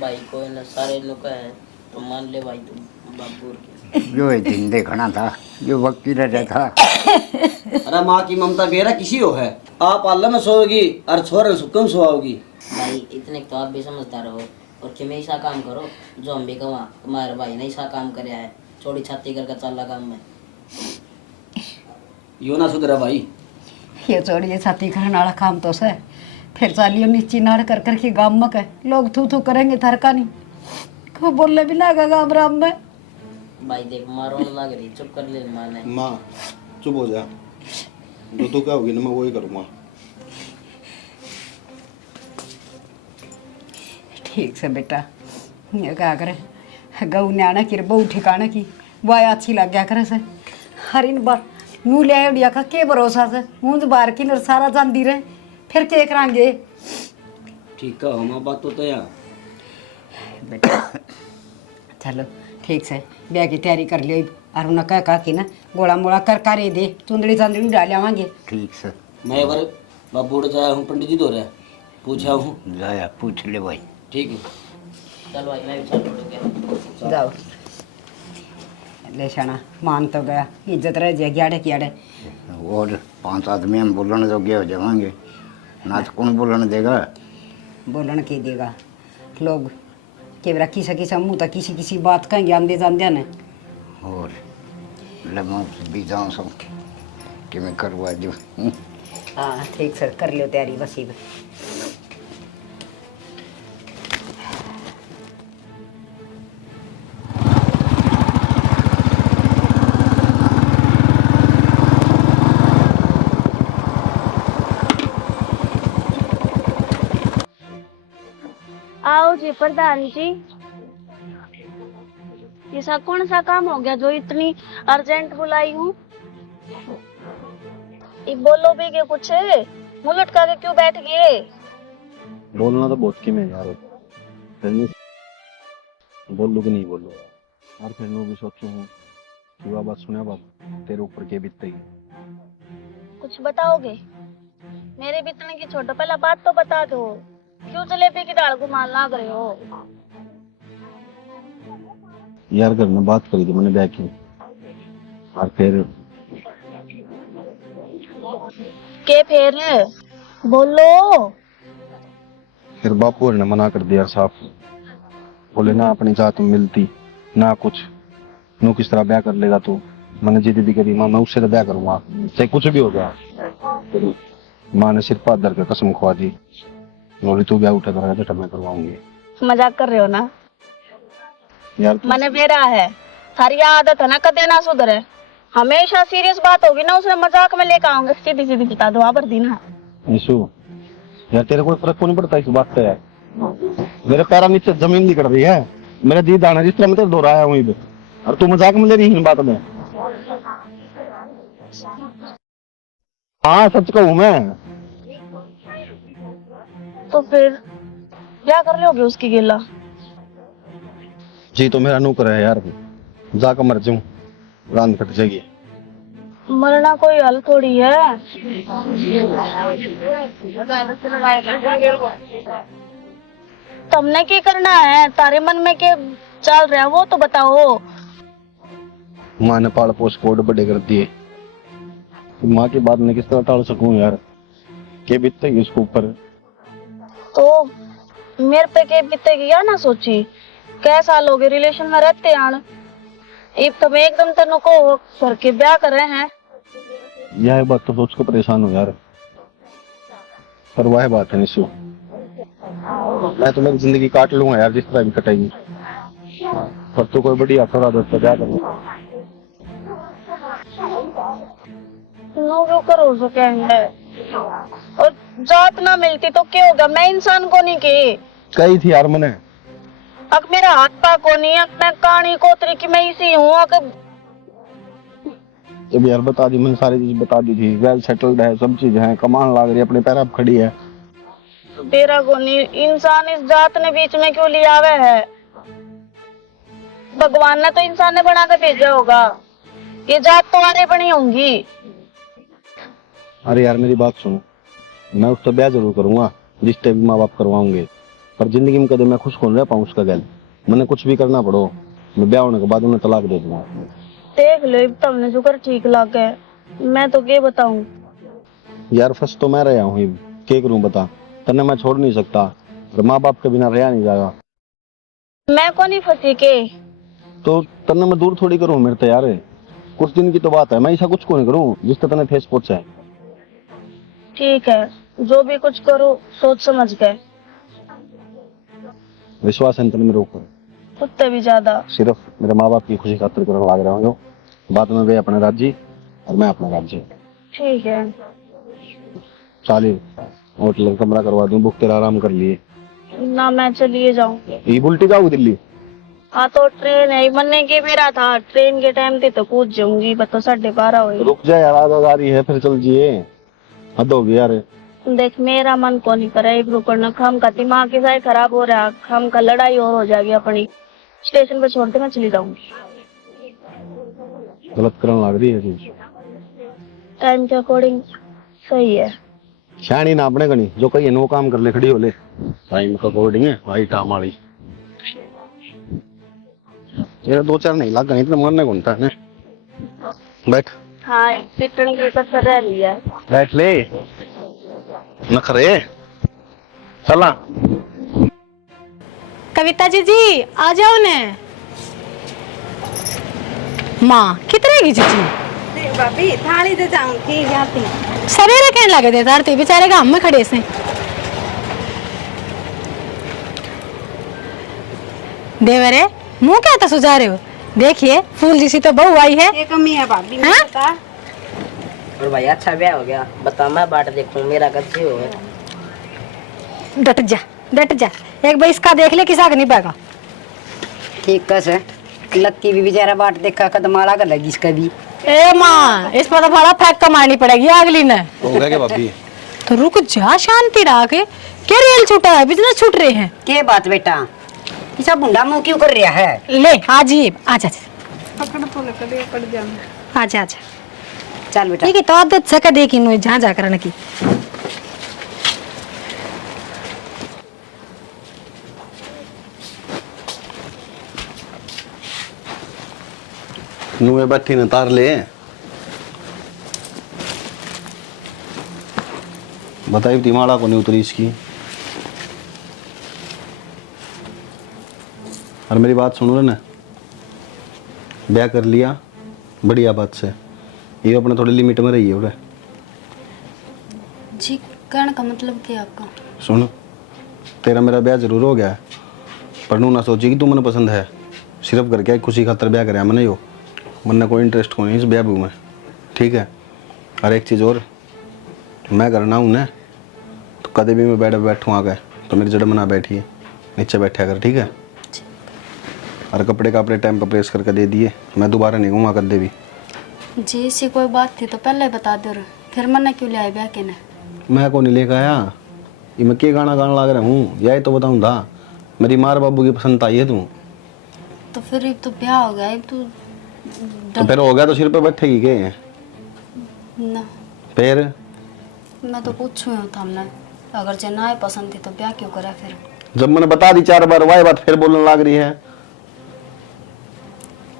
भाई कोई ना, सारे लोग है तो मान ले भाई तुम बाबू के। जो ये दिन देखना था, जो वकील रह था। अरे माँ की ममता बेरा किसी हो है, आप अल्लाह में सोओगी और छोरे सुकम सोओगी। भाई इतने तो आप भी समझदार हो, और कि मैं ऐसा काम करो जो हम भी कमा, हमारे भाई ने ऐसा काम कराया है, छोटी छाती करके चल काम में। यो ना सुधरा भाई। ये छोड़िए छाती करने वाला काम तो से, फिर चालियो नीची नाड़ कर करके गाम में कह लोग थू थू करेंगे थरका नहीं, को बोलने भी ना गाम राम में। भाई देख मारो लग रही, चुप कर ले माने। माँ चुप हो जा, जो तू कहोगी ना मैं वही करूँगा। ठीक से बेटा, ये क्या करे गऊ न्याणा की बहु ठिकाना की वाय अच्छी लग गया करे से, हर इन बार नू ले उड़िया का के भरोसा से मुंह बार की नर सारा जानती रहे, फिर के करांगे। ठीक है माँ बात तो यार बेटा चलो ठीक से ब्याह की तैयारी कर लियो, और उन्हें कह कि ना गोला मोड़ा कर करे दे, चुंदड़ी चांदड़ी डाल आवांगे। ठीक से मैं एक बार बाबू उड़ जाया हूँ, पंडित जी दो रहे पूछा हूँ। जाया पूछ ले भाई। ठीक है चलो भाई मैं भी चल पड़ूंगा। जाओ ले शाना मान तो गया, इज्जत रह जाएगी आड़े की आड़े। और 5 आदमी हम बोलने जोगे हो जाएंगे ना, तो कौन बोलने देगा। बोलन के देगा लोग के बरा किसी किसी मुँह तक किसी किसी बात कहेंगे आंदे जान ने। और लम्बा भी जाऊँ सब कि मैं करवा जो। हाँ ठीक से कर लियो तैयारी बस ही। आओ जी प्रधान जी, ये सा कौन सा काम हो गया जो इतनी अर्जेंट बुलाई हूँ। बोलो भी के कुछ, मुंह लटका के क्यों बैठ गए। बोलना तो बहुत किम है यार, बोलू कि नहीं बोलू यार। फिर मैं भी सोचू हूँ कि बाबा सुने बाबा तेरे ऊपर के बीतती। कुछ बताओगे, मेरे बीतने की छोड़ो, पहला बात तो बता दो, क्यों जलेबी की दाल को मान लाग रहे हो। यार घर में बात करी थी मैंने ब्याह की, और फिर के फिर बोलो। फिर बापू ने मना कर दिया साफ, बोले ना अपनी जात में मिलती ना कुछ, नू किस तरह ब्याह कर लेगा तू। मैंने जिद भी करी, माँ मैं उससे तो ब्याह करूंगा चाहे कुछ भी हो गया। फिर माँ ने सिर पात धर कर कसम खवा दी, बोली तू ब्याह उठा करेगा तो मैं करवाऊंगी। मजाक कर रहे हो ना यार मैंने बेरा है, थारी आदत है ना कदे ना सुधरे, हमेशा सीरियस बात होगी ना उसने मजाक में लेकर आऊंगे। सीधी सीधी बता दो आबर दी ना। निशु यार तेरे को फर्क क्यों नहीं पड़ता इस बात पे यार? मेरे पैरों नीचे जमीन निकल रही है, मेरा जी दाना जिस तरह मैं तेरे दोहराया हूँ इधर, और तू मजाक में ले रही है इन बात में। हाँ सच कहूँ मैं। तो फिर क्या कर लोगे उसकी गिला? जी तो मेरा नौकर है यार, जाकर मर जाऊं, रात कट जाएगी। मरना कोई हल थोड़ी है। तुमने क्या करना है? तारे मन में क्या चल रहा है वो तो बताओ। माँ ने पाल पोस कोड बड़े कर दिए, माँ की बात मैं किस तरह टाल सकूं यार? के बीतेगी उसके ऊपर? तो मेरे पे के बीतेगी या ना सोची? कै साल हो गए रिलेशन में रहते आन, एक तुम एकदम तेनों को करके ब्याह कर रहे हैं। यह बात तो सोच कर परेशान हूँ यार, पर वह बात है निशु, मैं तो मेरी जिंदगी काट लूंगा यार जिस तरह भी कटेगी, पर तू कोई बड़ी अफरा दोस्त से ब्याह कर। नो क्यों करो सकेंगे? और जात ना मिलती तो क्या होगा? मैं इंसान को नहीं की कही थी यार मैंने, अब मेरा हाथ पा को नहीं, अब मैं कहानी कोतरी की मैं इसी हूँ। जब यार बता दी मैंने, सारी चीज बता दी थी, वेल सेटल्ड है, सब चीज है, कमान लाग रही है, अपने पैर अब खड़ी है। तेरा को नहीं, इंसान इस जात ने बीच में क्यों लिया हुआ है? भगवान ने तो इंसान ने बना कर भेजा होगा, ये जात तुम्हारे बनी होंगी। अरे यार मेरी बात सुनो, मैं उससे ब्याह जरूर करूंगा जिससे भी माँ बाप करवाऊंगे, पर जिंदगी में कदे मैं खुश कौन रह पाऊँ उसका गैल। मैंने कुछ भी करना पड़ो, मैं ब्याह होने के बाद उन्हें तलाक दे दूंगा। देख लो तुमने जो कर ठीक लग है, मैं तो क्या बताऊं यार फंस तो मैं रहा हूँ, क्या करूँ बता? तन्ने मैं छोड़ नहीं सकता, और माँ बाप के बिना रहा नहीं जाएगा। मैं को नहीं फंसी के, तो तन्ने मैं दूर थोड़ी करूँ मेरे तैयार है, कुछ दिन की तो बात है, मैं ऐसा कुछ को नहीं करूँ जिससे तन्ने ठेस पहुंचा है। ठीक है जो भी कुछ करो सोच समझ के। विश्वास है तन्ने मेरे ऊपर? कुत्ते भी ज्यादा। सिर्फ मेरे माँ बाप की खुशी खातिर करने लग रहा हूँ, बाद में वे अपने राज्य और मैं अपना राज्य। ठीक है चाली होटल कमरा करवा दूं बुक, तेरा आराम कर लिए ना, मैं चलिए जाऊं। ये उल्टी जाऊँ दिल्ली? हाँ तो ट्रेन है, बनने के मेरा था, ट्रेन के टाइम पे तो कूद जाऊंगी, बता 12:30 हुई। रुक जा यार, आधा आ रही है फिर चल जिए, हद होगी यार। देख मेरा मन को नहीं करे एक रुकना, खम का दिमाग के साथ खराब हो रहा, खम का लड़ाई और हो जाएगी अपनी। स्टेशन पे छोड़ के मैं चली जाऊंगी। गलत करने लग रही है चीज, टाइम के अकॉर्डिंग सही है। शानी ना अपने गणी जो कही नो काम कर ले, खड़ी हो ले, टाइम का अकॉर्डिंग है भाई टाम वाली। ये 2-4 नहीं लग गई तो मरने कौन था ने। बैठ। हाँ पिटने की कसर रह लिया। बैठ ले नखरे चला। कविता जी आ जाओ ने। माँ कितने की जीजी? भाभी थाली दे जाऊं की जाती सवेरे कहने लगे थे तारती बेचारे गांव में खड़े से। देवरे मुंह क्या तो सुझा रहे हो? देखिए फूल जैसी तो बहू आई है। ये कमी है भाभी हाँ? बता। और भाई अच्छा ब्याह हो गया, बता मैं बाट देखूं मेरा कच्चे हो गया। डट जा एक बार इसका देख ले, किसा का नहीं पाएगा। ठीक कस है, लक्की भी बेचारा बाट देखा कदमाला कर लगी इसका भी। ए माँ इस पर तो बड़ा फेंक कमानी पड़ेगी अगली ने। हो गया क्या भाभी? तो रुक जा शांति रख, क्या रेल छूटा है, बिजनेस छूट रहे हैं। के बात बेटा, इसा बुंडा मुंह क्यों कर रहा है? ले आजी आजा पकड़ तो लकड़ी पड़ जाना। आजा चल बेटा। ठीक है तो आदत सका देखी नु जहाँ जा करने की। नुए बैठी ने तार ले, बताई दिमाड़ा को नहीं उतरी इसकी। और मेरी बात सुनो ना, ब्याह कर लिया बढ़िया बात से, ये अपने थोड़ी लिमिट में रही है। जी कहने का मतलब क्या आपका? सुन तेरा मेरा ब्याह जरूर हो गया है, पर नू ना सोची कि तू मैंने पसंद है, सिर्फ करके खुशी खातर ब्याह कराया मैंने, यो मन कोई इंटरेस्ट को नहीं इस ब्याह में, ठीक है? और एक चीज़ और, मैं करना हूँ ना तो कभी भी मैं बैठूँ आगे तो मेरी जड़ में ना बैठिए, नीचे बैठा कर, ठीक है? और कपड़े का अपने टाइम पर प्रेस करके दे दिए, मैं दोबारा नहीं घूमा कर दे भी। जी ऐसी कोई बात थी तो पहले बता दो, फिर मना क्यों ले आए ब्याह के ने? मैं को नहीं लेकर आया, ये मैं क्या गाना गाना लग रहा हूँ, यही तो बताऊँ था। मेरी मार बाबू की पसंद आई है तू, तो फिर अब तो ब्याह हो गया, अब तो फिर हो गया तो सिर पे बैठेगी के? ना फिर मैं तो पूछूं था हमने, अगर जे ना पसंद थी तो ब्याह क्यों करा फिर? जब मैंने बता दी 4 बार, वही बात फिर बोलने लग रही है।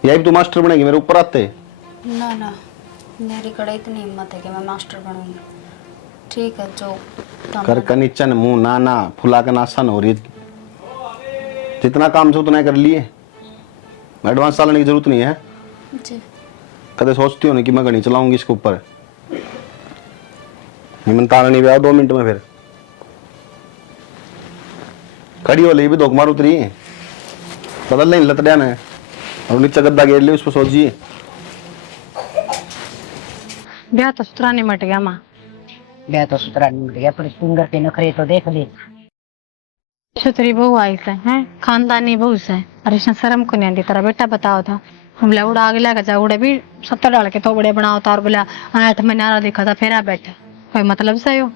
यही तू मास्टर बनेगी मेरे ऊपर आते? ना ना, मेरी कड़े इतनी हिम्मत है कि मैं मास्टर बनूंगी। ठीक है, जो कर का नीचा मुंह ना ना फुला के नासन हो रही, जितना काम से उतना कर लिए, एडवांस डालने की जरूरत नहीं है। जी कदे सोचती हो ना कि मैं घड़ी चलाऊंगी इसके ऊपर, निमन ताल नहीं भी 2 मिनट में फिर खड़ी हो ली भी धोख मार उतरी, बदल नहीं लत डैन है और नीचे गद्दा घेर ली, उस पर सोचिए। ब्याह तो सुतरा नहीं मट गया माँ। ब्याह तो सुतरा नहीं मिल गया, पर फिंगर के नखरे तो देख ले। सुतरी बहू आई से हैं, खानदानी बहू से, अरे इसने शर्म को नहीं आती। तेरा बेटा बताओ था, हम उड़ा आगे लेकर जा, उड़े भी 70 डाल के थोबड़े बनाओ था और बोला 8 महीना देखा था फिर आ बैठा, कोई मतलब से हो?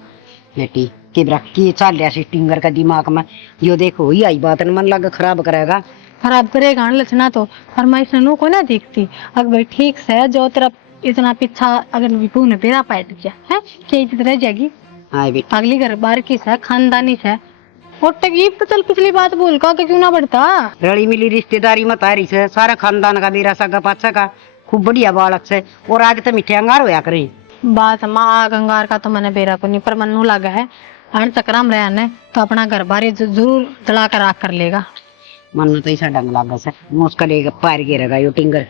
बेटी कि की चल रहा सी टिंगर का दिमाग में, यो देखो ही आई बात मन लग खराब करेगा। खराब करेगा लचना तो, पर मैं इसने नु को ना देखती। अगर भाई ठीक से जो तेरा इतना पीछा अगर विपू ने बेरा पैट दिया है, क्या इज्जत रह जाएगी? हाँ बेटी, अगली घर बार की से खानदानी से की तो चल पिछली बात बोल का क्यों ना बढ़ता। रली मिली रिश्तेदारी में तारी से सारा खानदान का मेरा सगा पाचा का खूब बढ़िया बालक से, और आगे तो मीठे अंगार होया करे। बात माँ गंगार का तो मैंने बेरा को नहीं, पर मनु लगा है अन चक्राम रहा ने तो अपना घर बार जरूर जला कर आग कर लेगा। मन तो ऐसा डंग लगा से मुस्कल एक पार गिरेगा यो टिंगर,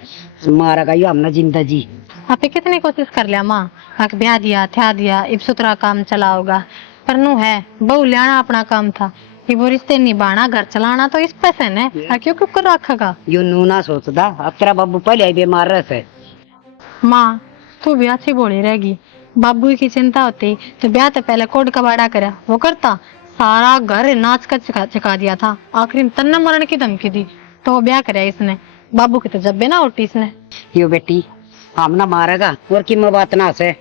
मारेगा यो हमने जिंदा जी। आपे कितनी कोशिश कर लिया माँ, आग ब्याह दिया थ्या दिया, इब सुतरा काम चला होगा, पर नु है बहु लियाना अपना काम था, ये वो रिश्ते निभाना घर चलाना तो इस पैसे ने क्यों क्यों कर रखेगा? यो नू ना सोचदा, अब तेरा बाबू पहले ही बीमार रहे। माँ तू भी अच्छी बोली रहेगी, बाबू की चिंता होती तो ब्याह तो पहले कोड कबाड़ा करा, वो करता सारा घर नाच कर चका दिया था, आखिरी में तन्ना मरण की धमकी दी तो वो ब्याह कराया इसने। बाबू की तो जब्बे ना उठी इसने। यो बेटी हम ना मारेगा और की बात ना से।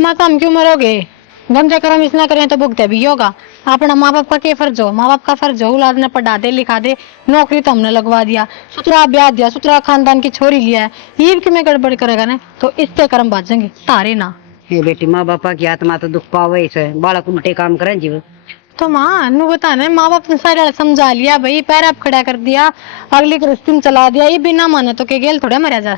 माँ तो हम क्यों मरोगे, गंजा कर्म इसना करें तो भुगते भी होगा। अपना माँ बाप का क्या फर्ज हो, माँ बाप का फर्ज हो औलाद ने पढ़ा दे लिखा दे, नौकरी तो हमने लगवा दिया, सुतरा ब्याह दिया, सुतरा खानदान की छोरी लिया है, ये कि मैं गड़बड़ करेगा ना तो इसके कर्म बाजेंगे तारे ना। हे बेटी माँ बापा की आत्मा तो दुख पावे इसे, बालक उल्टे काम करें जीव। तो माँ नु बताना, माँ बाप ने सारा समझा लिया भाई, पैर आप खड़ा कर दिया, अगली गृहस्थी में चला दिया, ये बिना माने तो के गेल थोड़े मरा जा।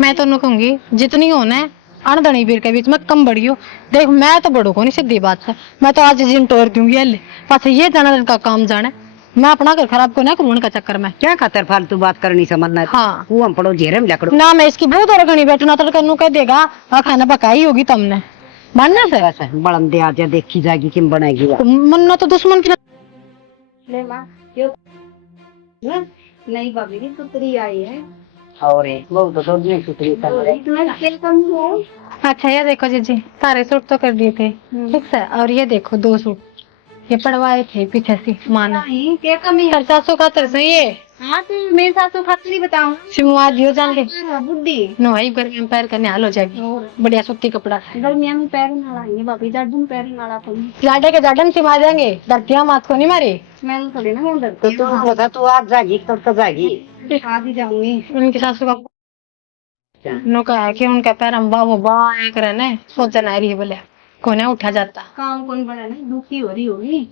मैं तो नु कहूंगी जितनी हो ना अनदनी बीर के बीच में कम बड़ी हो। देख मैं तो बड़ू को नहीं, सीधी बात है, मैं तो आज जिन टोर दूंगी हल पास ये जाना का काम जाने, मैं अपना घर खराब को ना करूँ का चक्कर में। क्या खातर फालतू बात करनी समझना? हाँ वो हम पड़ो जेरे में लकड़ो ना, मैं इसकी बहुत और घनी बैठना तड़का नु कह देगा खाना पकाई होगी तुमने बनना से वैसे बड़न दे आज देखी जाएगी किम बनाएगी। मन्ना तो दुश्मन की ले माँ यो नहीं भाभी की सुतरी आई है और बहुत तो दूर नहीं सुतरी कर रहे। तुम्हें तेल कम है। अच्छा ये देखो जीजी सारे सूट तो कर दिए थे ठीक है, और ये देखो 2 सूट ये पड़वाए थे पीछे से माँ ने। नहीं क्या कमी है? 700 का तरस है ये। हाँ तो मेरे सासू खाती बताऊँ सिमुआ दियो जान ले बुद्धि नो भाई गर्मी में पैर करने हाल हो जाएगी, बढ़िया सूती कपड़ा है। गर्मिया में पैर नाड़ाएंगे भाभी, जाडू पैर नाड़ा तो जाडे के जाडन सिमा देंगे, धरतियां मात को नहीं मारी। मैं थोड़ी ना डर तो तू बता तू आज जागी तो जागी आज ही जाऊंगी। उनकी सासू का नो कहा है कि उनका पैर हम बाबू बाया करे ने सोचा ना रही बोले कोने उठा जाता। काम कौन बड़ा ना दुखी हो रही होगी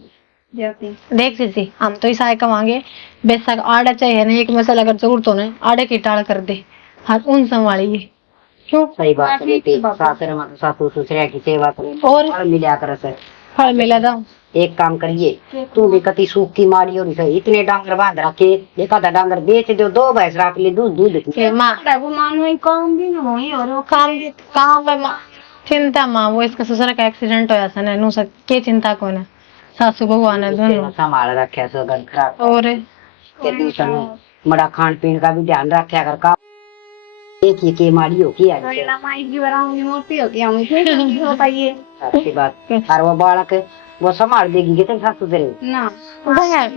जाती। देख सीसी हम तो इस आय कमांगे, बेशक आड़े चाहिए ना एक मसाला अगर जरूरत हो ना आड़े की टाल कर दे, हाथ उन संभालिए क्यों। सही बात है बेटी, सासरे में सासू ससुर की सेवा करें और मिला कर से फल मिला जाओ। एक काम करिए तू भी कति सूख की मारी और इतने डांगर बांध रखे, एक आधा डांगर बेच दो, 2 भैंस रख ले दूध माँ मानो काम भी ना होई और वो काम पे चिंता माँ वो इसका ससुर का एक्सीडेंट होया था ना नु सब के चिंता कौन है, सासू भगवान है दोनों संभाल रखे सो घर खराब और बड़ा खान पीन का भी ध्यान रखा कर का एक ये के माड़ी हो की आई मेरा माई की बराबर मोटी हो गया मुझे बताइए आपकी बात। और वो बालक वो संभाल देगी कि तेरे सासू तेरे ना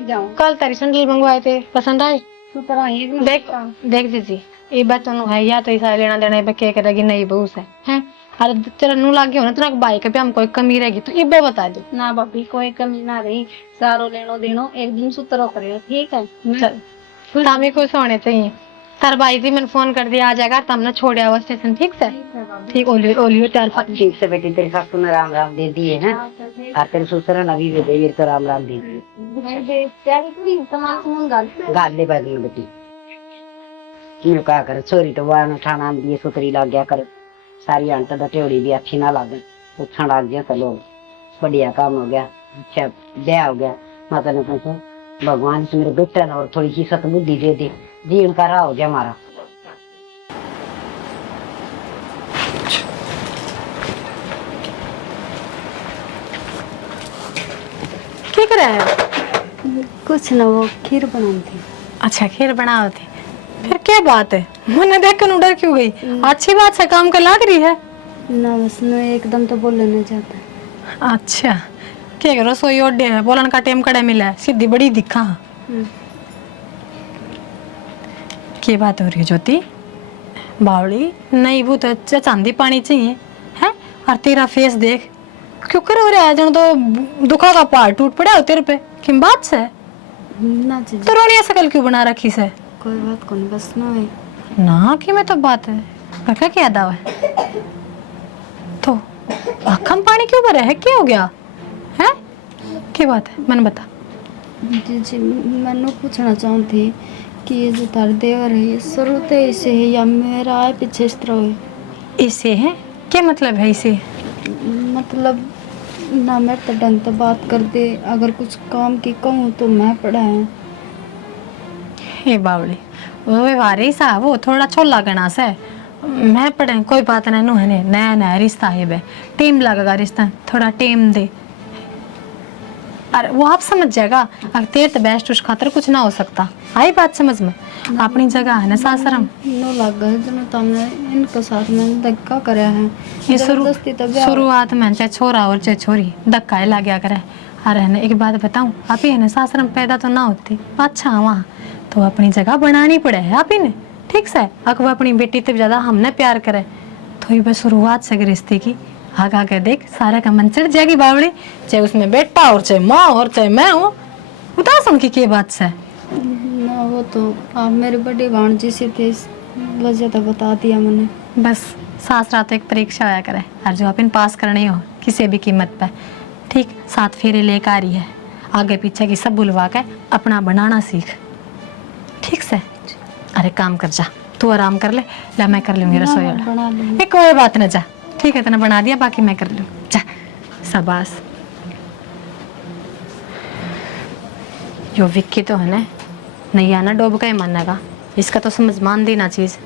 जाओ कल तेरी सैंडल मंगवाए थे, पसंद आए? सुतरा ही देख देख दीदी, ये बात तो है या तो ऐसा लेना देना पे क्या करेगी नहीं बहू से हैं। अरे तेरा नू लागे हो ना तेरा भाई के पे हम कोई कमी रहेगी तो ये बता दो ना भाभी कोई कमी ना रही, सारो लेनो देनो एक दिन सुतरो करेगा ठीक है। चल हमें खुश होने चाहिए। तार भाई थी मैंने फोन कर दिया आ जाएगा तब ना छोड़ आओ स्टेशन ठीक से। ठीक ओलियो ओलियो चल ठीक से बेटी तेरे सासू ने राम राम दे दिए हैं और तेरे ससुर ने अभी भी दे तो राम राम दे दिए गाल ले बैठी बेटी मैं क्या कर चोरी तो वाह ठाणा दिए सुतरी लग गया कर सारी अंत टेड़ी भी अच्छी ना लगे उछण लग गया चलो बढ़िया काम हो गया अच्छा ब्याह हो गया माता ने पूछा भगवान से मेरे बेटे ने और थोड़ी सी सतबुद्धि दे दे जीवन का राह हो गया हमारा। क्या कर रहा है? कुछ ना वो खीर बनाई थी। अच्छा खीर बनाओ थे, फिर क्या बात है? मैंने देख कर डर क्यों गई? अच्छी बात से काम कर लग रही है ना बस मैं एकदम तो बोलना नहीं चाहता। अच्छा क्या करो सोई ओडे है बोलन का टाइम कड़ा मिला है सीधी बड़ी दिखा। क्या बात हो रही है ज्योति? बावली नहीं वो तो चांदी पानी चाहिए है और तेरा फेस देख क्यों कर हो रहा है जन तो दुखा का पहाड़ टूट पड़ा हो तेरे पे किम बात से ना जी तो रोनिया सकल क्यों बना रखी से? कोई बात कौन बस ना है ना कि मैं तो बात है काका क्या दावा है तो आँखों में पानी क्यों भरा है क्या हो गया है? क्या बात है मैंने बता। जी जी मैंने पूछना चाहती कि ये जो तार देवर है ये शुरू से ऐसे है या मेरा है पीछे इस तरह है? इसे है क्या मतलब है इसे? मतलब ना मेरे तो ढंग से बात कर दे अगर कुछ काम की कहूँ तो मैं पड़ा है। हे बावली वो व्यवहारी सा वो थोड़ा छोला गना से मैं पढ़े कोई बात नहीं नु है नया नया रिश्ता है बे टीम लगेगा रिश्ता थोड़ा टीम दे और वो आप समझ जाएगा अगर तेरे तो बेस्ट उस खातर कुछ ना हो सकता आई बात समझ में अपनी जगह है ना सासरम नो लगा है जो तुमने इनके साथ में धक्का कराया है ये जबरदस्ती तो ब्याह शुरुआत में चाहे छोरा और चाहे छोरी धक्का ही लग गया करे। अरे है ना एक बात बताऊं आप ही है ना सासरम पैदा तो ना होती अच्छा वहाँ तो अपनी जगह बनानी पड़े है आप ही ने ठीक से अगर अपनी बेटी तो ज्यादा हमने प्यार करे तो ये बस शुरुआत से रिश्ते की आगे आगे देख सारा का मन चढ़ जाएगी बावड़ी चाहे उसमें बेटा और चाहे माँ और चाहे मैं हूँ बता सुन की क्या बात से ना वो तो आप मेरी बड़ी भांजी सी थे इस वजह तो बता दिया मैंने। बस सास रात एक परीक्षा होया करे और जो अपन पास करनी हो किसी भी कीमत पे ठीक 7 फेरे लेकर आ रही है आगे पीछे की सब बुलवा के अपना बनाना सीख ठीक से। अरे काम कर जा तू आराम कर ले मैं कर लूंगी रसोई बना लूंगी। कोई बात ना जा ठीक है तेने बना दिया बाकी मैं कर लूँ जा शाबाश। जो विक्की तो है ना नहीं आना डूब का ही मानेगा इसका तो समझ मान देना चीज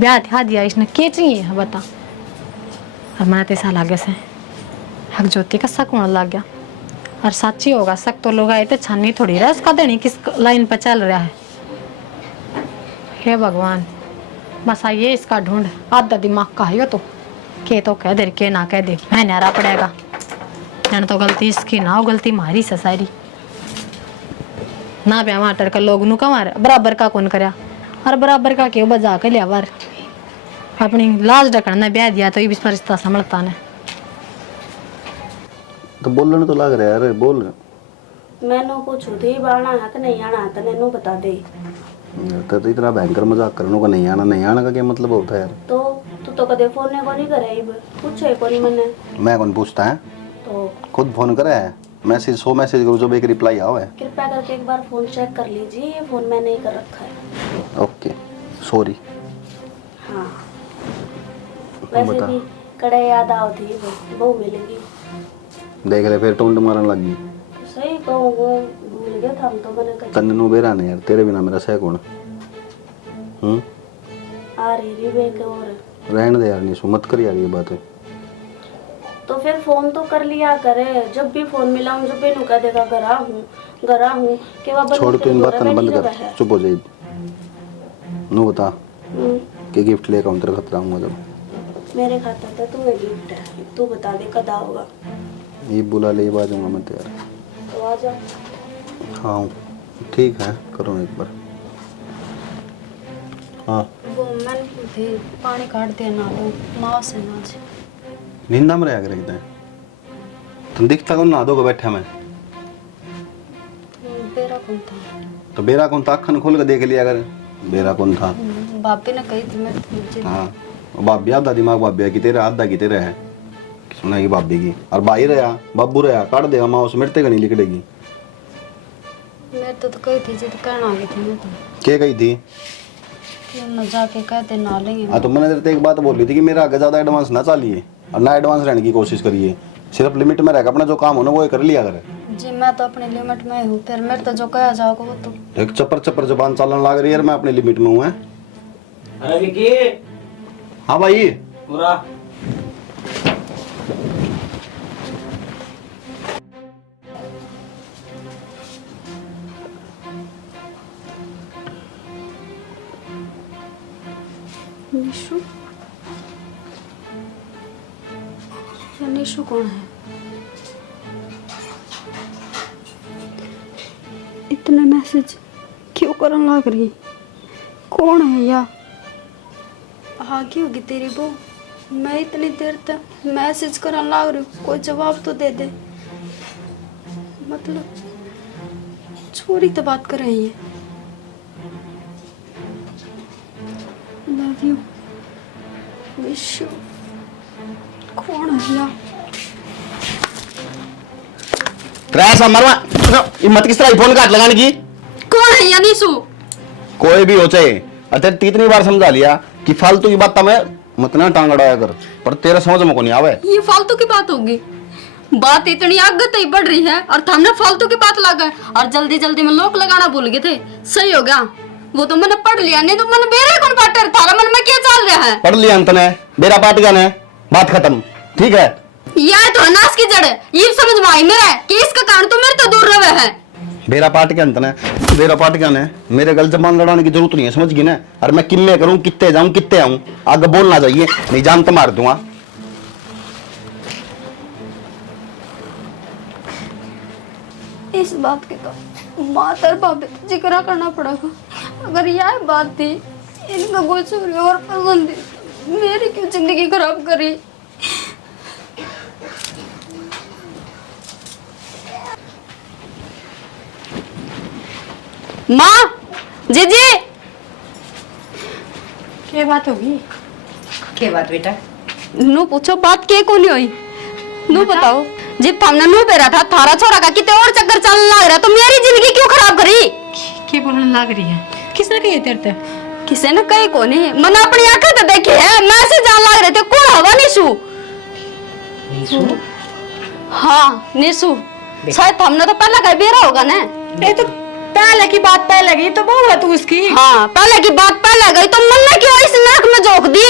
ब्याह था दिया इसने क्या चाहिए बता। और मैंने तेसा लागे से हक ज्योति का शक होने लग गया और सच्ची होगा शक तो लोग आए थे छानी थोड़ी रहा उसका देनी किस लाइन पर चल रहा है। हे भगवान बस आइए इसका ढूंढ आधा दिमाग का है तो के तो कह दे के ना कह दे मैं नारा पड़ेगा जन तो गलती इसकी ना हो गलती मारी से सारी ना ब्याह माटर का लोग नु कमार बराबर का कौन करया और बराबर का क्यों बजा के लिया बार अपनी लाज ढकन ने ब्याह दिया तो ये भी रिश्ता संभलता ने तो बोलने तो लग रहा है अरे बोल मैंने पूछू थी आना है कि नहीं आना है तो नैनू बता दे तो इतना भयंकर मजाक करने को नहीं आना का क्या मतलब होता है यार? तो तू तो कदे फोन ने को नहीं करे इब पूछे को नहीं मैंने मैं कौन पूछता है तो खुद फोन करे है मैसेज 100 मैसेज करो जब एक रिप्लाई आओ है। कृपया करके एक बार फोन चेक कर लीजिए ये फोन मैंने ही कर रखा है। Okay sorry. हाँ वैसे बता। भी कड़े याद आओ थी वो मिलेगी देख ले फिर टोंड मारने लगी सही कहूँ भूल गया था हम तो मैंने कहा तन्ने नु बेरा ने यार तेरे बिना मेरा सह कौन आ रही बेक और रहने दे यार नहीं मत कर यार ये बात है। तो फिर फोन तो कर लिया करे जब भी फोन मिला हूँ जब भी नु कह देगा गरा हूँ कि वह छोड़ तू इन बातों बंद कर चुप हो जाए नु बता के गिफ्ट लेकर आऊं तेरे खतरा हूँ जब मेरे खाता था तुम्हें गिफ्ट है, तू बता दे कदा होगा। ये बुला ले आ जाऊंगा मैं तो यार। तो आ जाओ। हाँ ठीक है, करो एक बार। हाँ वो मैंने पूछे पानी काट दिया ना लो माँ से ना से नींदा में रहा कर एकदम तुम दिखता कौन ना दो को बैठा मैं बेरा कौन था। तो बेरा कौन था, अखन खोल के देख लिया अगर बेरा कौन था। बापी ने कही थी मैं मुझे हाँ वो बाबी आधा दिमाग बाबी की तेरा आधा की तेरा है सुना की बाबी की और भाई रहा बाबू रहा काट देगा माँ उस मिटते का नहीं लिखड़ेगी। मैं तो कही थी जिद कहना आ गई थी मैं तो क्या कही थी? कि हम न जाके कहते ना लेंगे। हाँ तो मैंने तेरे एक बात बोली थी कि मेरा आगे ज्यादा एडवांस ना चाहिए और ना एडवांस रहने की कोशिश करिए, सिर्फ लिमिट में रहकर अपना जो काम हो ना वो कर लिया करे। जी मैं तो अपनी लिमिट में हूँ, फिर मेरे तो जो कहा जाओगे वो तो एक चप्पर चप्पर जबान चलन लग रही है, मैं अपनी लिमिट में हूँ। अरे विकी हाँ भाई पूरा निशु या निशु कौन है? इतने मैसेज क्यों करने लग रही? कौन है या आगे होगी तेरी बहू? मैं इतनी देर तक मैसेज करने लग रही हूँ, कोई जवाब तो दे दे। मतलब छोरी तो बात कर रही है। Love you wish you. कौन है या? क्रैश मरवा हिम्मत किस तरह फोन काट लगाने की? कौन है या निशु? कोई भी हो चाहे, अरे कितनी बार समझा लिया कि फालतू की बात मैं मत ना टांग अड़ाया कर, पर तेरे समझ में को नहीं आवे। ये फालतू की बात होगी? बात इतनी आगे तक बढ़ रही है और हमने फालतू की बात लगा और जल्दी जल्दी में लोग लगाना भूल गए थे। सही हो गया, वो तो मैंने पढ़ लिया, नहीं तो मैंने बेरे कौन पाटर थारा मन में क्या चल रहा है? पढ़ लिया अंत ने बेरा पाट गया ने, बात खत्म। ठीक है यह तो नाश की जड़ है, ये समझ में आई मेरे कि इसका कारण तो मेरे तो दूर रहे है। बेरा पाट के अंत ने बेरा पाट गया ने, मेरे गल जबान लड़ाने की जरूरत नहीं है, समझ गई ना? और मैं किम्मे करूं, कितने जाऊं, कितने आऊं, आगे बोलना चाहिए, नहीं जान तो मार दूंगा। इस बात के तो माता और बाप जिक्र करना पड़ेगा। अगर यह बात थी इनका कोई चोरी और पसंद थी, मेरी क्यों जिंदगी खराब करी? माँ जीजी क्या बात होगी? क्या बात बेटा? नू पूछो बात के को नहीं हुई? नू बताओ जिब हमने नू पेरा था थारा छोरा का कितने और चक्कर चलने लग रहा तो मेरी जिंदगी क्यों खराब करी? क्या बोलने लग रही है? किसने कही तेरे ते? किसी ने कही को नहीं, मैंने अपनी आंखें तो देखी है, मैं से जान लग रहे थे। कौन होगा निशु? निशु? हाँ निशु, शायद हमने तो पहले कहीं बेरा होगा ना। ये तो पहले की बात पहले गई तो बहू है तू उसकी। हाँ पहले की बात पहले गई तो मन ने क्यों इस नरक में झोंक दी?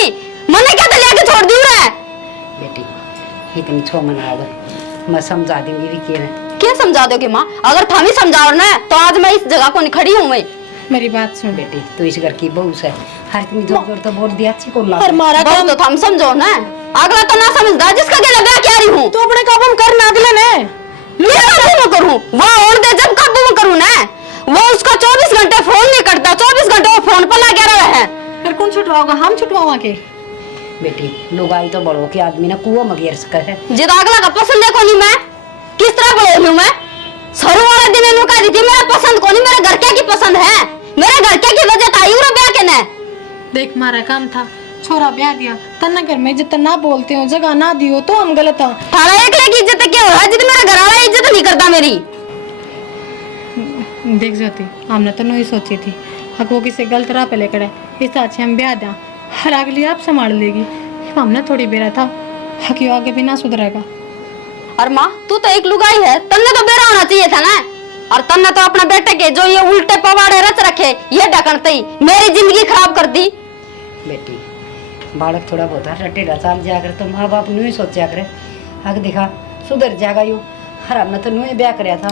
मन ने क्या लेके छोड़ दी रे? बेटी इतनी छो मना दो, मैं समझा दूंगी भी क्या है। क्या समझा दोगे माँ? अगर थाम ही समझाओ ना तो आज मैं इस जगह को नहीं खड़ी हूँ। मैं मेरी बात सुन बेटी, तू इस घर की बहू से हर इतनी जोर जोर तो बोल दिया अच्छी को ला। और मारा काम तो थाम समझो ना, अगला तो ना समझदा जिसका गला ब्याह क्या रही हूँ। तू अपने काबू में करना अगले ने। मैं काबू में करूँ वो और दे जब काबू में करूँ ना, वो उसका 24 घंटे फोन नहीं करता, 24 घंटे वो फोन पर लगा रहा है। फिर कौन छुटवाओगा? हम छुटवावा के? बेटी लुगाई तो बड़ो के आदमी ना कुआं में गिर सके है। जिद अगला का पसंद देखो नहीं, मैं किस तरह बोल रही हूँ? मैं सरू वाले दिन इन्हों कह दी थी मेरा पसंद को नहीं, मेरे घर क्या की पसंद है, मेरे घर क्या की वजह था यूरो ब्याह के ने। देख मारा काम था, छोरा ब्याह दिया, तन्ना घर में इज्जत ना बोलते हो, जगह ना दियो तो हम गलत हैं। थारा एकले की इज्जत क्या हो रहा है जिद मेरा घर वाला इज्जत नहीं करता मेरी? देख जाती हमने तो नहीं सोची थी अगर वो किसी गलत राह पे लेकर इस अच्छे हम ब्याह दें, हर अगली आप संभाल लेगी। हमने थोड़ी बेरा था हकी आगे भी ना सुधरेगा। और माँ तू तो एक लुगाई है, तन्ने तो बेरा होना चाहिए था ना। और तन्ने तो अपना बेटे के जो ये उल्टे पवाड़े रच रखे ये ढकनते ही मेरी जिंदगी खराब कर दी। बेटी बालक थोड़ा बहुत रटेड़ा चाल जाया करे तो माँ बाप नहीं सोचा करे आगे देखा सुधर जाएगा यू। हर हमने तो नहीं ब्याह कराया था,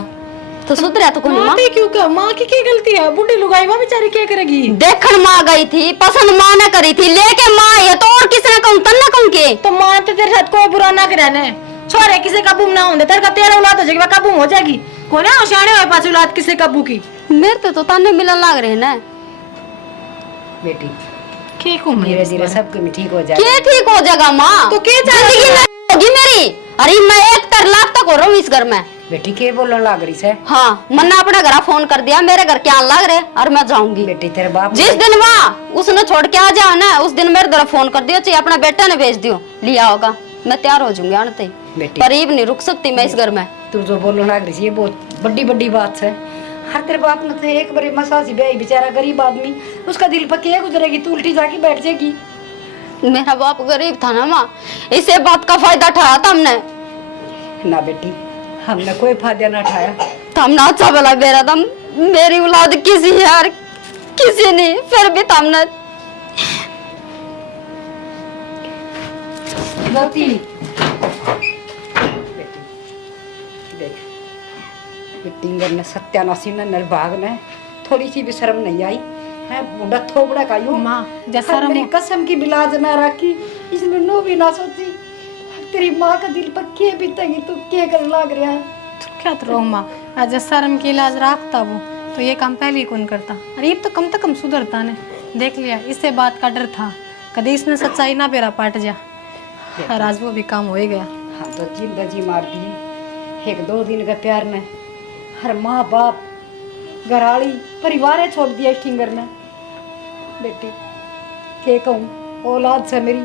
तो सुधरा तो कोनी माँ माँ क्यों क्या माँ की क्या गलती है बुढ़ी लुगाई माँ बेचारी क्या करेगी देखन माँ गई थी पसंद माँ ने करी थी लेके माँ ये तो और किसने कहूँ तन ना कहूँ के तो माँ तो तेरे साथ कोई बुरा ना करे ने छोरे किसी काबू में ना होंगे तेरे का तेरा औलाद हो जाएगी काबू हो जाएगी कोई ना होशियारे हो पास औलाद किसी काबू की मेरे तो ताने मिलन लग रहे ना बेटी ठीक हूँ मैं धीरे धीरे सब कुछ ठीक हो जाए क्या ठीक हो जाएगा माँ तो क्या जिंदगी में होगी मेरी अरे मैं 1 लाख तक हो रहा हूँ इस घर में बेटी के बोलने लग रही से हाँ मन्ना अपने घर फोन कर दिया मेरे घर क्या लग रहे और मैं जाऊंगी बेटी तेरे बाप जिस दिन वहाँ उसने छोड़ के आ जाओ ना उस दिन मेरे तरफ फोन कर दियो चाहे अपना बेटा ने भेज दियो लिया होगा मैं तैयार हो जाऊंगी आने बेटी करीब नहीं रुक सकती मैं इस घर में तू जो बोलने लग रही है बहुत बड़ी बड़ी बात है हर तेरे बाप ने तो एक बारी मसाज ब्याही बेचारा गरीब आदमी उसका दिल पर क्या गुजरेगी तू उल्टी जाके बैठ जाएगी मेरा बाप गरीब था ना माँ इसे बात का फायदा उठाया था हमने ना बेटी हमने कोई फायदा ना उठाया हमने अच्छा भला मेरा दम मेरी औलाद किसी है और किसी नहीं फिर भी हमने बेटी देख टिंगर ने सत्यानाशी ने निर्भाग ने थोड़ी सी भी शर्म नहीं आई है बूढ़ा थोबड़ा का यूं माँ जैसा मेरी कसम की बिलाज ना रखी इसने नो भी ना सोची तेरी माँ का दिल पर क्या बीतेगी तू क्या कर लग रहा है क्या तो माँ आज शर्म की इलाज रखता वो तो ये काम पहले ही कौन करता अरे ये तो कम से कम सुधरता ने देख लिया इससे बात का डर था कभी इसने सच्चाई ना बेरा पाट जा और आज वो भी काम हो ही गया हम तो जिंदगी मार दिए 1-2 दिन का प्यार में हर माँ बाप घराड़ी परिवार है छोड़ दिया टिंगर ने बेटी क्या कहूँ औलाद से मेरी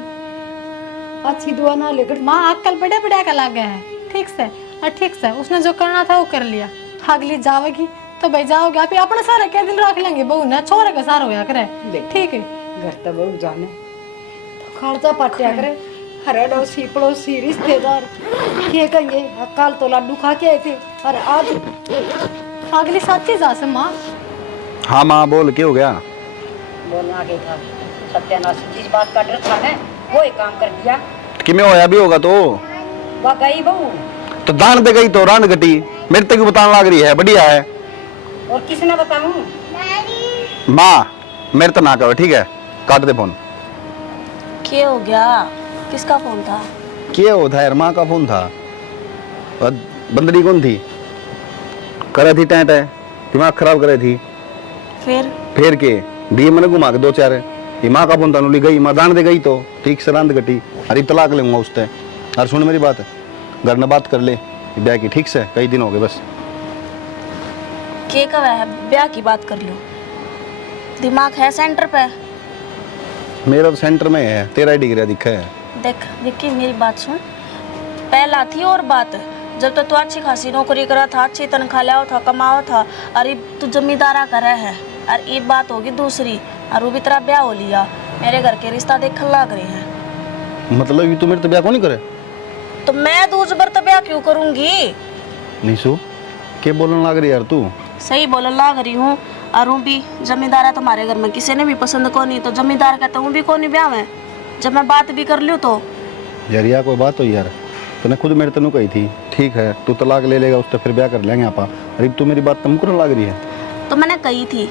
अच्छी दुआ ना लेकर माँ आजकल बड़े बड़े का लग गया है ठीक से और ठीक से उसने जो करना था वो कर लिया अगली जाओगी तो भाई जाओगे आप अपना सारा क्या दिन रख लेंगे बहू ना छोरे का सारा होया करे ठीक है घर तक बहू जाने तो खर्चा पाटिया करे हर अड़ोसी पड़ोसी रिश्तेदार क्या कहेंगे कल तो लड्डू खा के आए थे और आज अगली साथी जा से माँ हाँ माँ बोल क्या हो गया बोलना के था सत्यानाश जिस बात का डर था ना वो ही काम कर दिया कि मैं होया भी होगा तो वह गई बहू तो दान दे गई तो रान घटी मेरे तक बताने लग रही है बढ़िया है और किसने बताऊं माँ मेरे तो ना करो ठीक है काट दे फोन क्या हो गया किसका फोन था क्या होता है यार माँ का फोन था और बंदरी कौन थी करे थी टेंट है दिमाग खराब करे थी फिर के दिए मैंने घुमा के 2-4 ये माँ का फोन था नुली गई माँ दान दे गई तो ठीक से रांद घटी अरे तलाक लूंगा उससे और सुन मेरी बात घर में बात कर ले ब्याह की ठीक से कई दिन हो गए बस के कब है ब्याह की बात कर लो दिमाग है सेंटर पे मेरा तो सेंटर में है तेरा ही डिग्री दिखा है देख विक्की मेरी बात सुन पहला थी और बात जब तक तू अच्छी खासी नौकरी करा था अच्छी तनख्वाह लिया था कमावा था अरे तू जमींदारा करे है और ये बात होगी दूसरी और वो भी तेरा ब्याह हो लिया मेरे घर के रिश्ता देखने लग रहे हैं मतलब ये तू मेरे तो ब्याह को नहीं करे तो मैं दूज बर तो ब्याह क्यों करूंगी निशु क्या बोलने लग रही यार तू सही बोलने लग रही हूँ और हूँ भी जमींदार है तुम्हारे घर में किसी ने भी पसंद को नहीं तो जमींदार कहता हूँ भी कौन ब्याह में जब मैं बात भी कर लूँ तो यार या कोई बात हो यार तूने खुद मेरे तनु कही थी ठीक है तू तलाक ले लेगा उससे फिर ब्याह कर लेंगे आप अरे तू मेरी बात तम करने लग रही है तो मैंने कही थी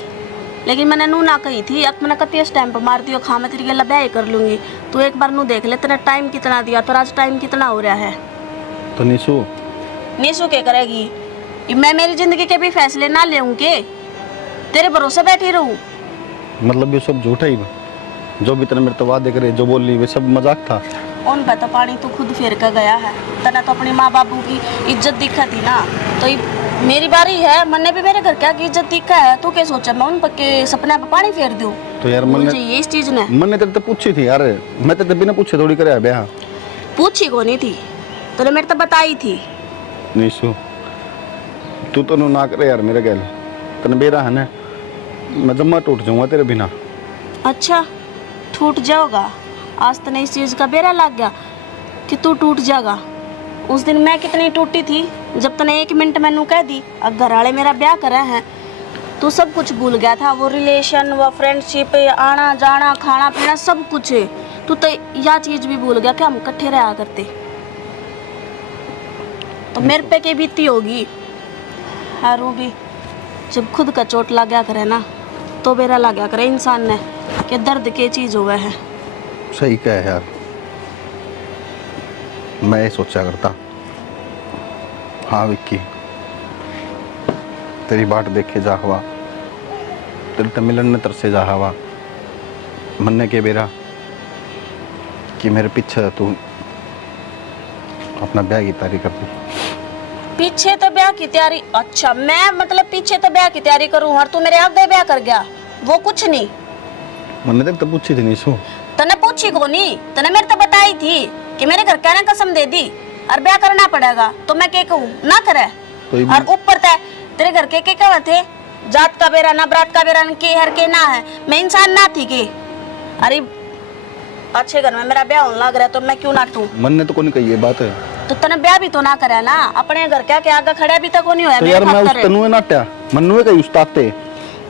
लेकिन मैंने नू ना कही थी अब मैंने कती स्टैंप मार दियो खा मैं तेरी गला ब्याह ही कर लूंगी तू एक बार नू देख ले तेरा टाइम कितना दिया तो आज टाइम कितना हो रहा है तो निशु नीसू क्या करेगी मैं मेरी जिंदगी के भी फैसले ना लेऊंगी तेरे भरोसे बैठी रहूं मतलब ये सब झूठा ही जो भी तेरे मेरे तो वादे करे जो बोल ली वे सब मजाक था उन पे तो पानी तू खुद फेर कर गया है तना तो अपने माँ बापू की इज्जत दिखा थी ना तो मेरी बारी है मैंने भी मेरे घर क्या की इज्जत दिखा है तू क्या सोचा मैं उन के सपने पे पानी फेर दूं तो यार मुझे ये इस चीज ने मैंने तेरे तो पूछी थी यार मैं तेरे बिना पूछे थोड़ी करे ब्याह पूछी को नहीं थी तूने मेरे तो बताई थी निशु तू तो ना करे यार मेरे गैल तने बेरा है ना मैं जम्मा टूट जाऊंगा तेरे बिना अच्छा टूट जाओगा आज तने इस चीज का बेरा लग गया कि तू टूट जाएगा उस दिन मैं कितनी टूटी थी जब तने 1 मिनट मैनू कह दी अब घर वाले मेरा ब्याह करे हैं तू सब कुछ भूल गया था वो रिलेशन वो फ्रेंडशिप आना जाना खाना पीना सब कुछ तू तो यह चीज भी भूल गया कि हम इकट्ठे रहा करते तो मेरे पे क्या बीती होगी हारू भी जब खुद का चोट लग गया करे ना तो बेरा लग गया करे इंसान ने कि दर्द के चीज हुआ है। सही कहे यार, मैं ये सोचा करता। हाँ विक्की, तेरी बाट देखे जा हवा, तेरे तो मिलन ने तरसे जा हवा, मन्ने के बेरा कि मेरे पीछे तू अपना ब्याह की तैयारी कर दी। पीछे तो ब्याह की तैयारी? अच्छा, मैं मतलब पीछे तो ब्याह की तैयारी करूं और तू मेरे आगे ब्याह कर गया? वो कुछ नहीं। मन्ने तक तो पूछी थी नीसू। तने पूछी को नहीं, तने मेरे तो बताई थी कि मेरे घर कहने कसम दे दी और ब्याह करना पड़ेगा, तो मैं क्या कहूँ ना करे। और ऊपर तेरे घर के क्या थे, जात का बेरा ना बरात का बेरा के हर के ना है, मैं इंसान ना थी के। अरे अच्छे घर में मेरा ब्याह होने लग रहा है तो मैं क्यों नाटूं? मन ने तो कोई कही ये बात है, तो तने ब्याह भी तो ना करे ना, अपने घर क्या के आगे खड़े भी तक नहीं होया। तो यार मैं उस तनुए नाट्या मन्नुए कही उस्ताते।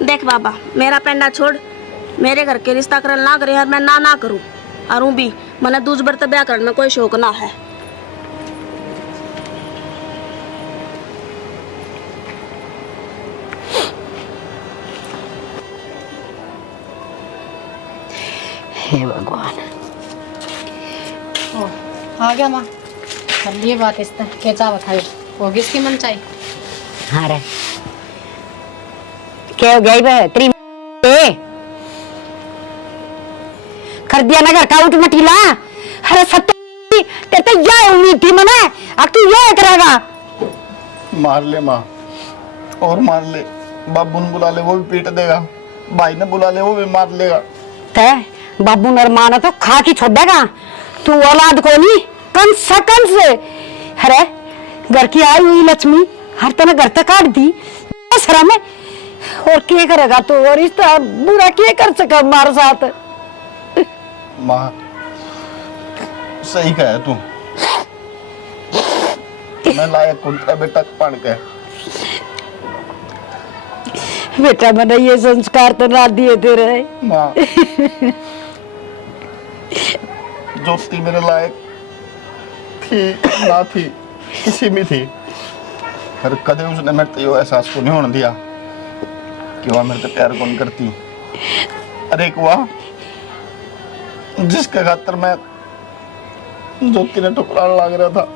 देख बाबा, मेरा पेंडा छोड़, मेरे घर के रिश्ता करल ना करे यार, मैं ना करूं। और भी मने दूज बर ब्याह करने कोई शौक ना है। हे भगवान। ओ, आ गया माँ, कर लिए बात इसने क्या चावा खाई होगी इसकी मन चाहिए। हाँ रे, क्या हो गई बे तेरी कर दिया ना घर का उठ मटीला। अरे सत्य तेरे तो यह उम्मीद थी मने, अब तू यह करेगा। मार ले माँ, और मार ले, बाबू ने बुला ले वो भी पीट देगा, भाई ने बुला ले वो भी मार लेगा। ते बाबू नरमाना तो खा के छोड़ देगा, तू औलाद को नहीं कम सकन से। अरे घर की आई हुई लक्ष्मी हर तना घर तक काट दी सरा में, और क्या करेगा तू, और इस तरह बुरा क्या कर सका हमारे साथ। माँ सही कहा तू, मैं लायक कुंता बेटा पढ़ के। बेटा मैंने ये संस्कार तो ना दिए तेरे। माँ ज्योति मेरे लायक थी ना थी, किसी भी थी, पर कदे उसने मेरे तो ये एहसास को नहीं होने दिया कि वह मेरे से प्यार कौन करती। अरे एक वह जिसके खातर मैं ज्योति ने ठुकराने लग रहा था,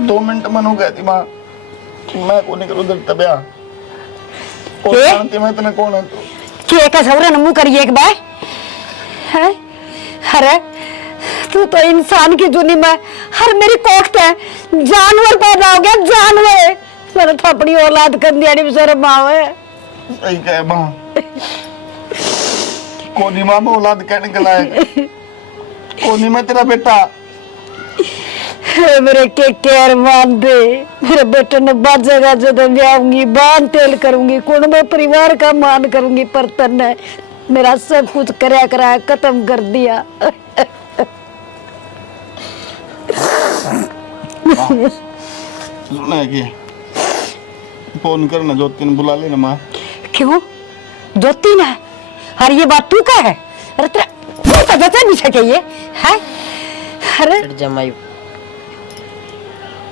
2 मिनट मन हो गए थी माँ, मैं को नहीं करूँ दिल तबिया और जानती मैं इतने कौन है तू। क्या का सवरे नमू करिए एक बार है। अरे तू तो इंसान की जुनी में हर मेरी कोख्त है, जानवर पैदा हो गया जानवर। मैंने तो अपनी औलाद कर दिया नहीं शर्म आवे। सही कहे माँ, कोनी माँ में औलाद कहने के लायक, कोनी मैं तेरा बेटा। मेरे के केयर मान दे, मेरे बेटे ने बाजेगा जब ब्याहूंगी, बांध तेल करूंगी, कुण में परिवार का मान करूंगी, पर तन्ने मेरा सब कुछ कराया खत्म कर दिया। सुना है कि फोन करना ज्योति ने बुला लेना माँ। क्यों ज्योति ने? अरे ये बात तू का है? अरे तेरा पता नहीं सके ये है? अरे जमाई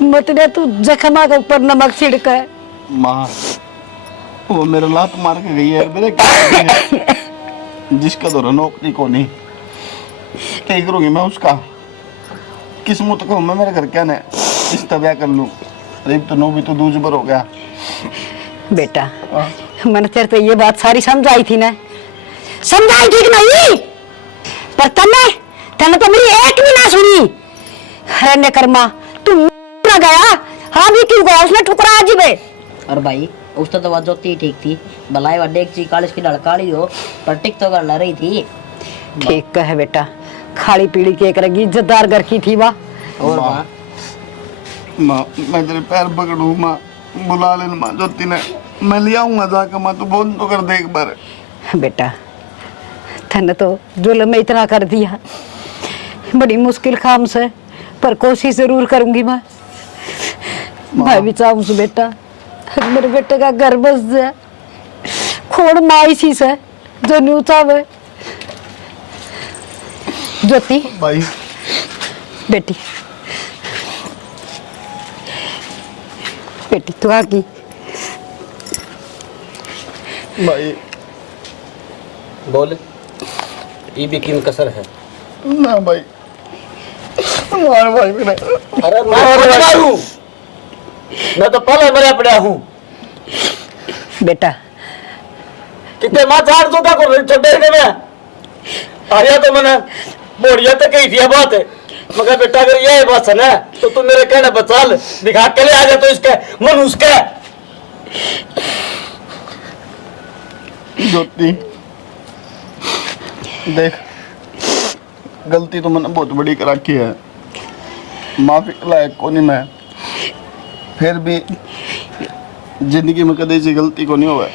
मतलब तू जखमा के ऊपर नमक छिड़का है। माँ वो मेरा लात मार के गई है, मेरे क्या जिसका तो नौकरी को नहीं, क्या करूँगी मैं उसका? किस्मत को मैं मेरे घर क्या ने इस तब्या कर लूँ। अरे तो नो भी तो दूज बर हो गया बेटा। मैंने तेरे तो ये बात सारी समझाई थी ना, समझाई ठीक नहीं, पर तने तो मेरी एक भी ना सुनी। अरे ने कर्मा तू ना गया, हाँ भी क्यों गया उसने ठुकरा आज बे। और भाई उसका तो बात जोती ठीक थी, भलाई वड्डे एक चीज कालिश की लड़काड़ी हो पर टिक तो करना रही थी। ठीक है बेटा, खाली पीड़ी के करेगी, इज्जतदार घर की थी वाह। और माँ माँ मैं तेरे पैर पकड़ू माँ, बुला लेना माँ ज्योति ने, मैं ले आऊंगा जाकर माँ, तू फोन तो कर दे एक बार। बेटा तने तो जुल्म में इतना कर दिया, बड़ी मुश्किल काम से, पर कोशिश जरूर करूंगी मैं भी चाहूँ बेटा मेरे बेटे का घर बस जाए, खोड़ माँ इसी से जो न्यू चाहे। ज्योति भाई बेटी बेटी तू आ गई। भाई बोल, ये भी किन कसर है ना भाई, मार भाई मैंने। अरे मैं मारूं, मैं तो पहले मरा पड़ा हूँ। बेटा कितने माँ झाड़ दो को छोटे में आया तो मैंने बोरिया तो कही थी बात है, मगर बेटा अगर ये बात है ना तो तू मेरे कहने पर चल, दिखा के ले आ जा तो इसके मन उसके। ज्योति देख, गलती तो मैंने बहुत बड़ी कर रखी है, माफी के लायक को नहीं मैं, फिर भी जिंदगी में कदे ऐसी गलती को नहीं हुआ,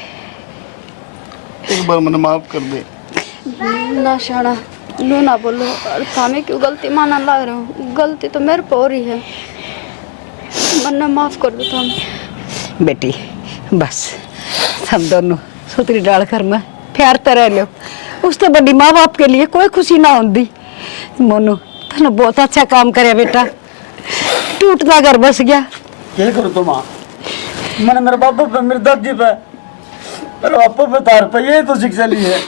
एक बार मैंने माफ कर दे। ना शाना नो ना बोलो, और थामे क्यों गलती माना लग रहे हो? गलती तो मेरे पर हो रही है, मन्ना माफ कर दो थाम। बेटी बस हम दोनों सुतरी डाल कर मैं प्यारते रह लो, उस तो बड़ी माँ बाप के लिए कोई खुशी ना होती। मोनू तूने बहुत अच्छा काम करे बेटा, टूटता घर बस गया। क्या करूँ तो माँ, मैंने मेरे बापू पे, मेरे दादी पे, मेरे बापू पे, तार पे, ये तो शिक्षा ली है।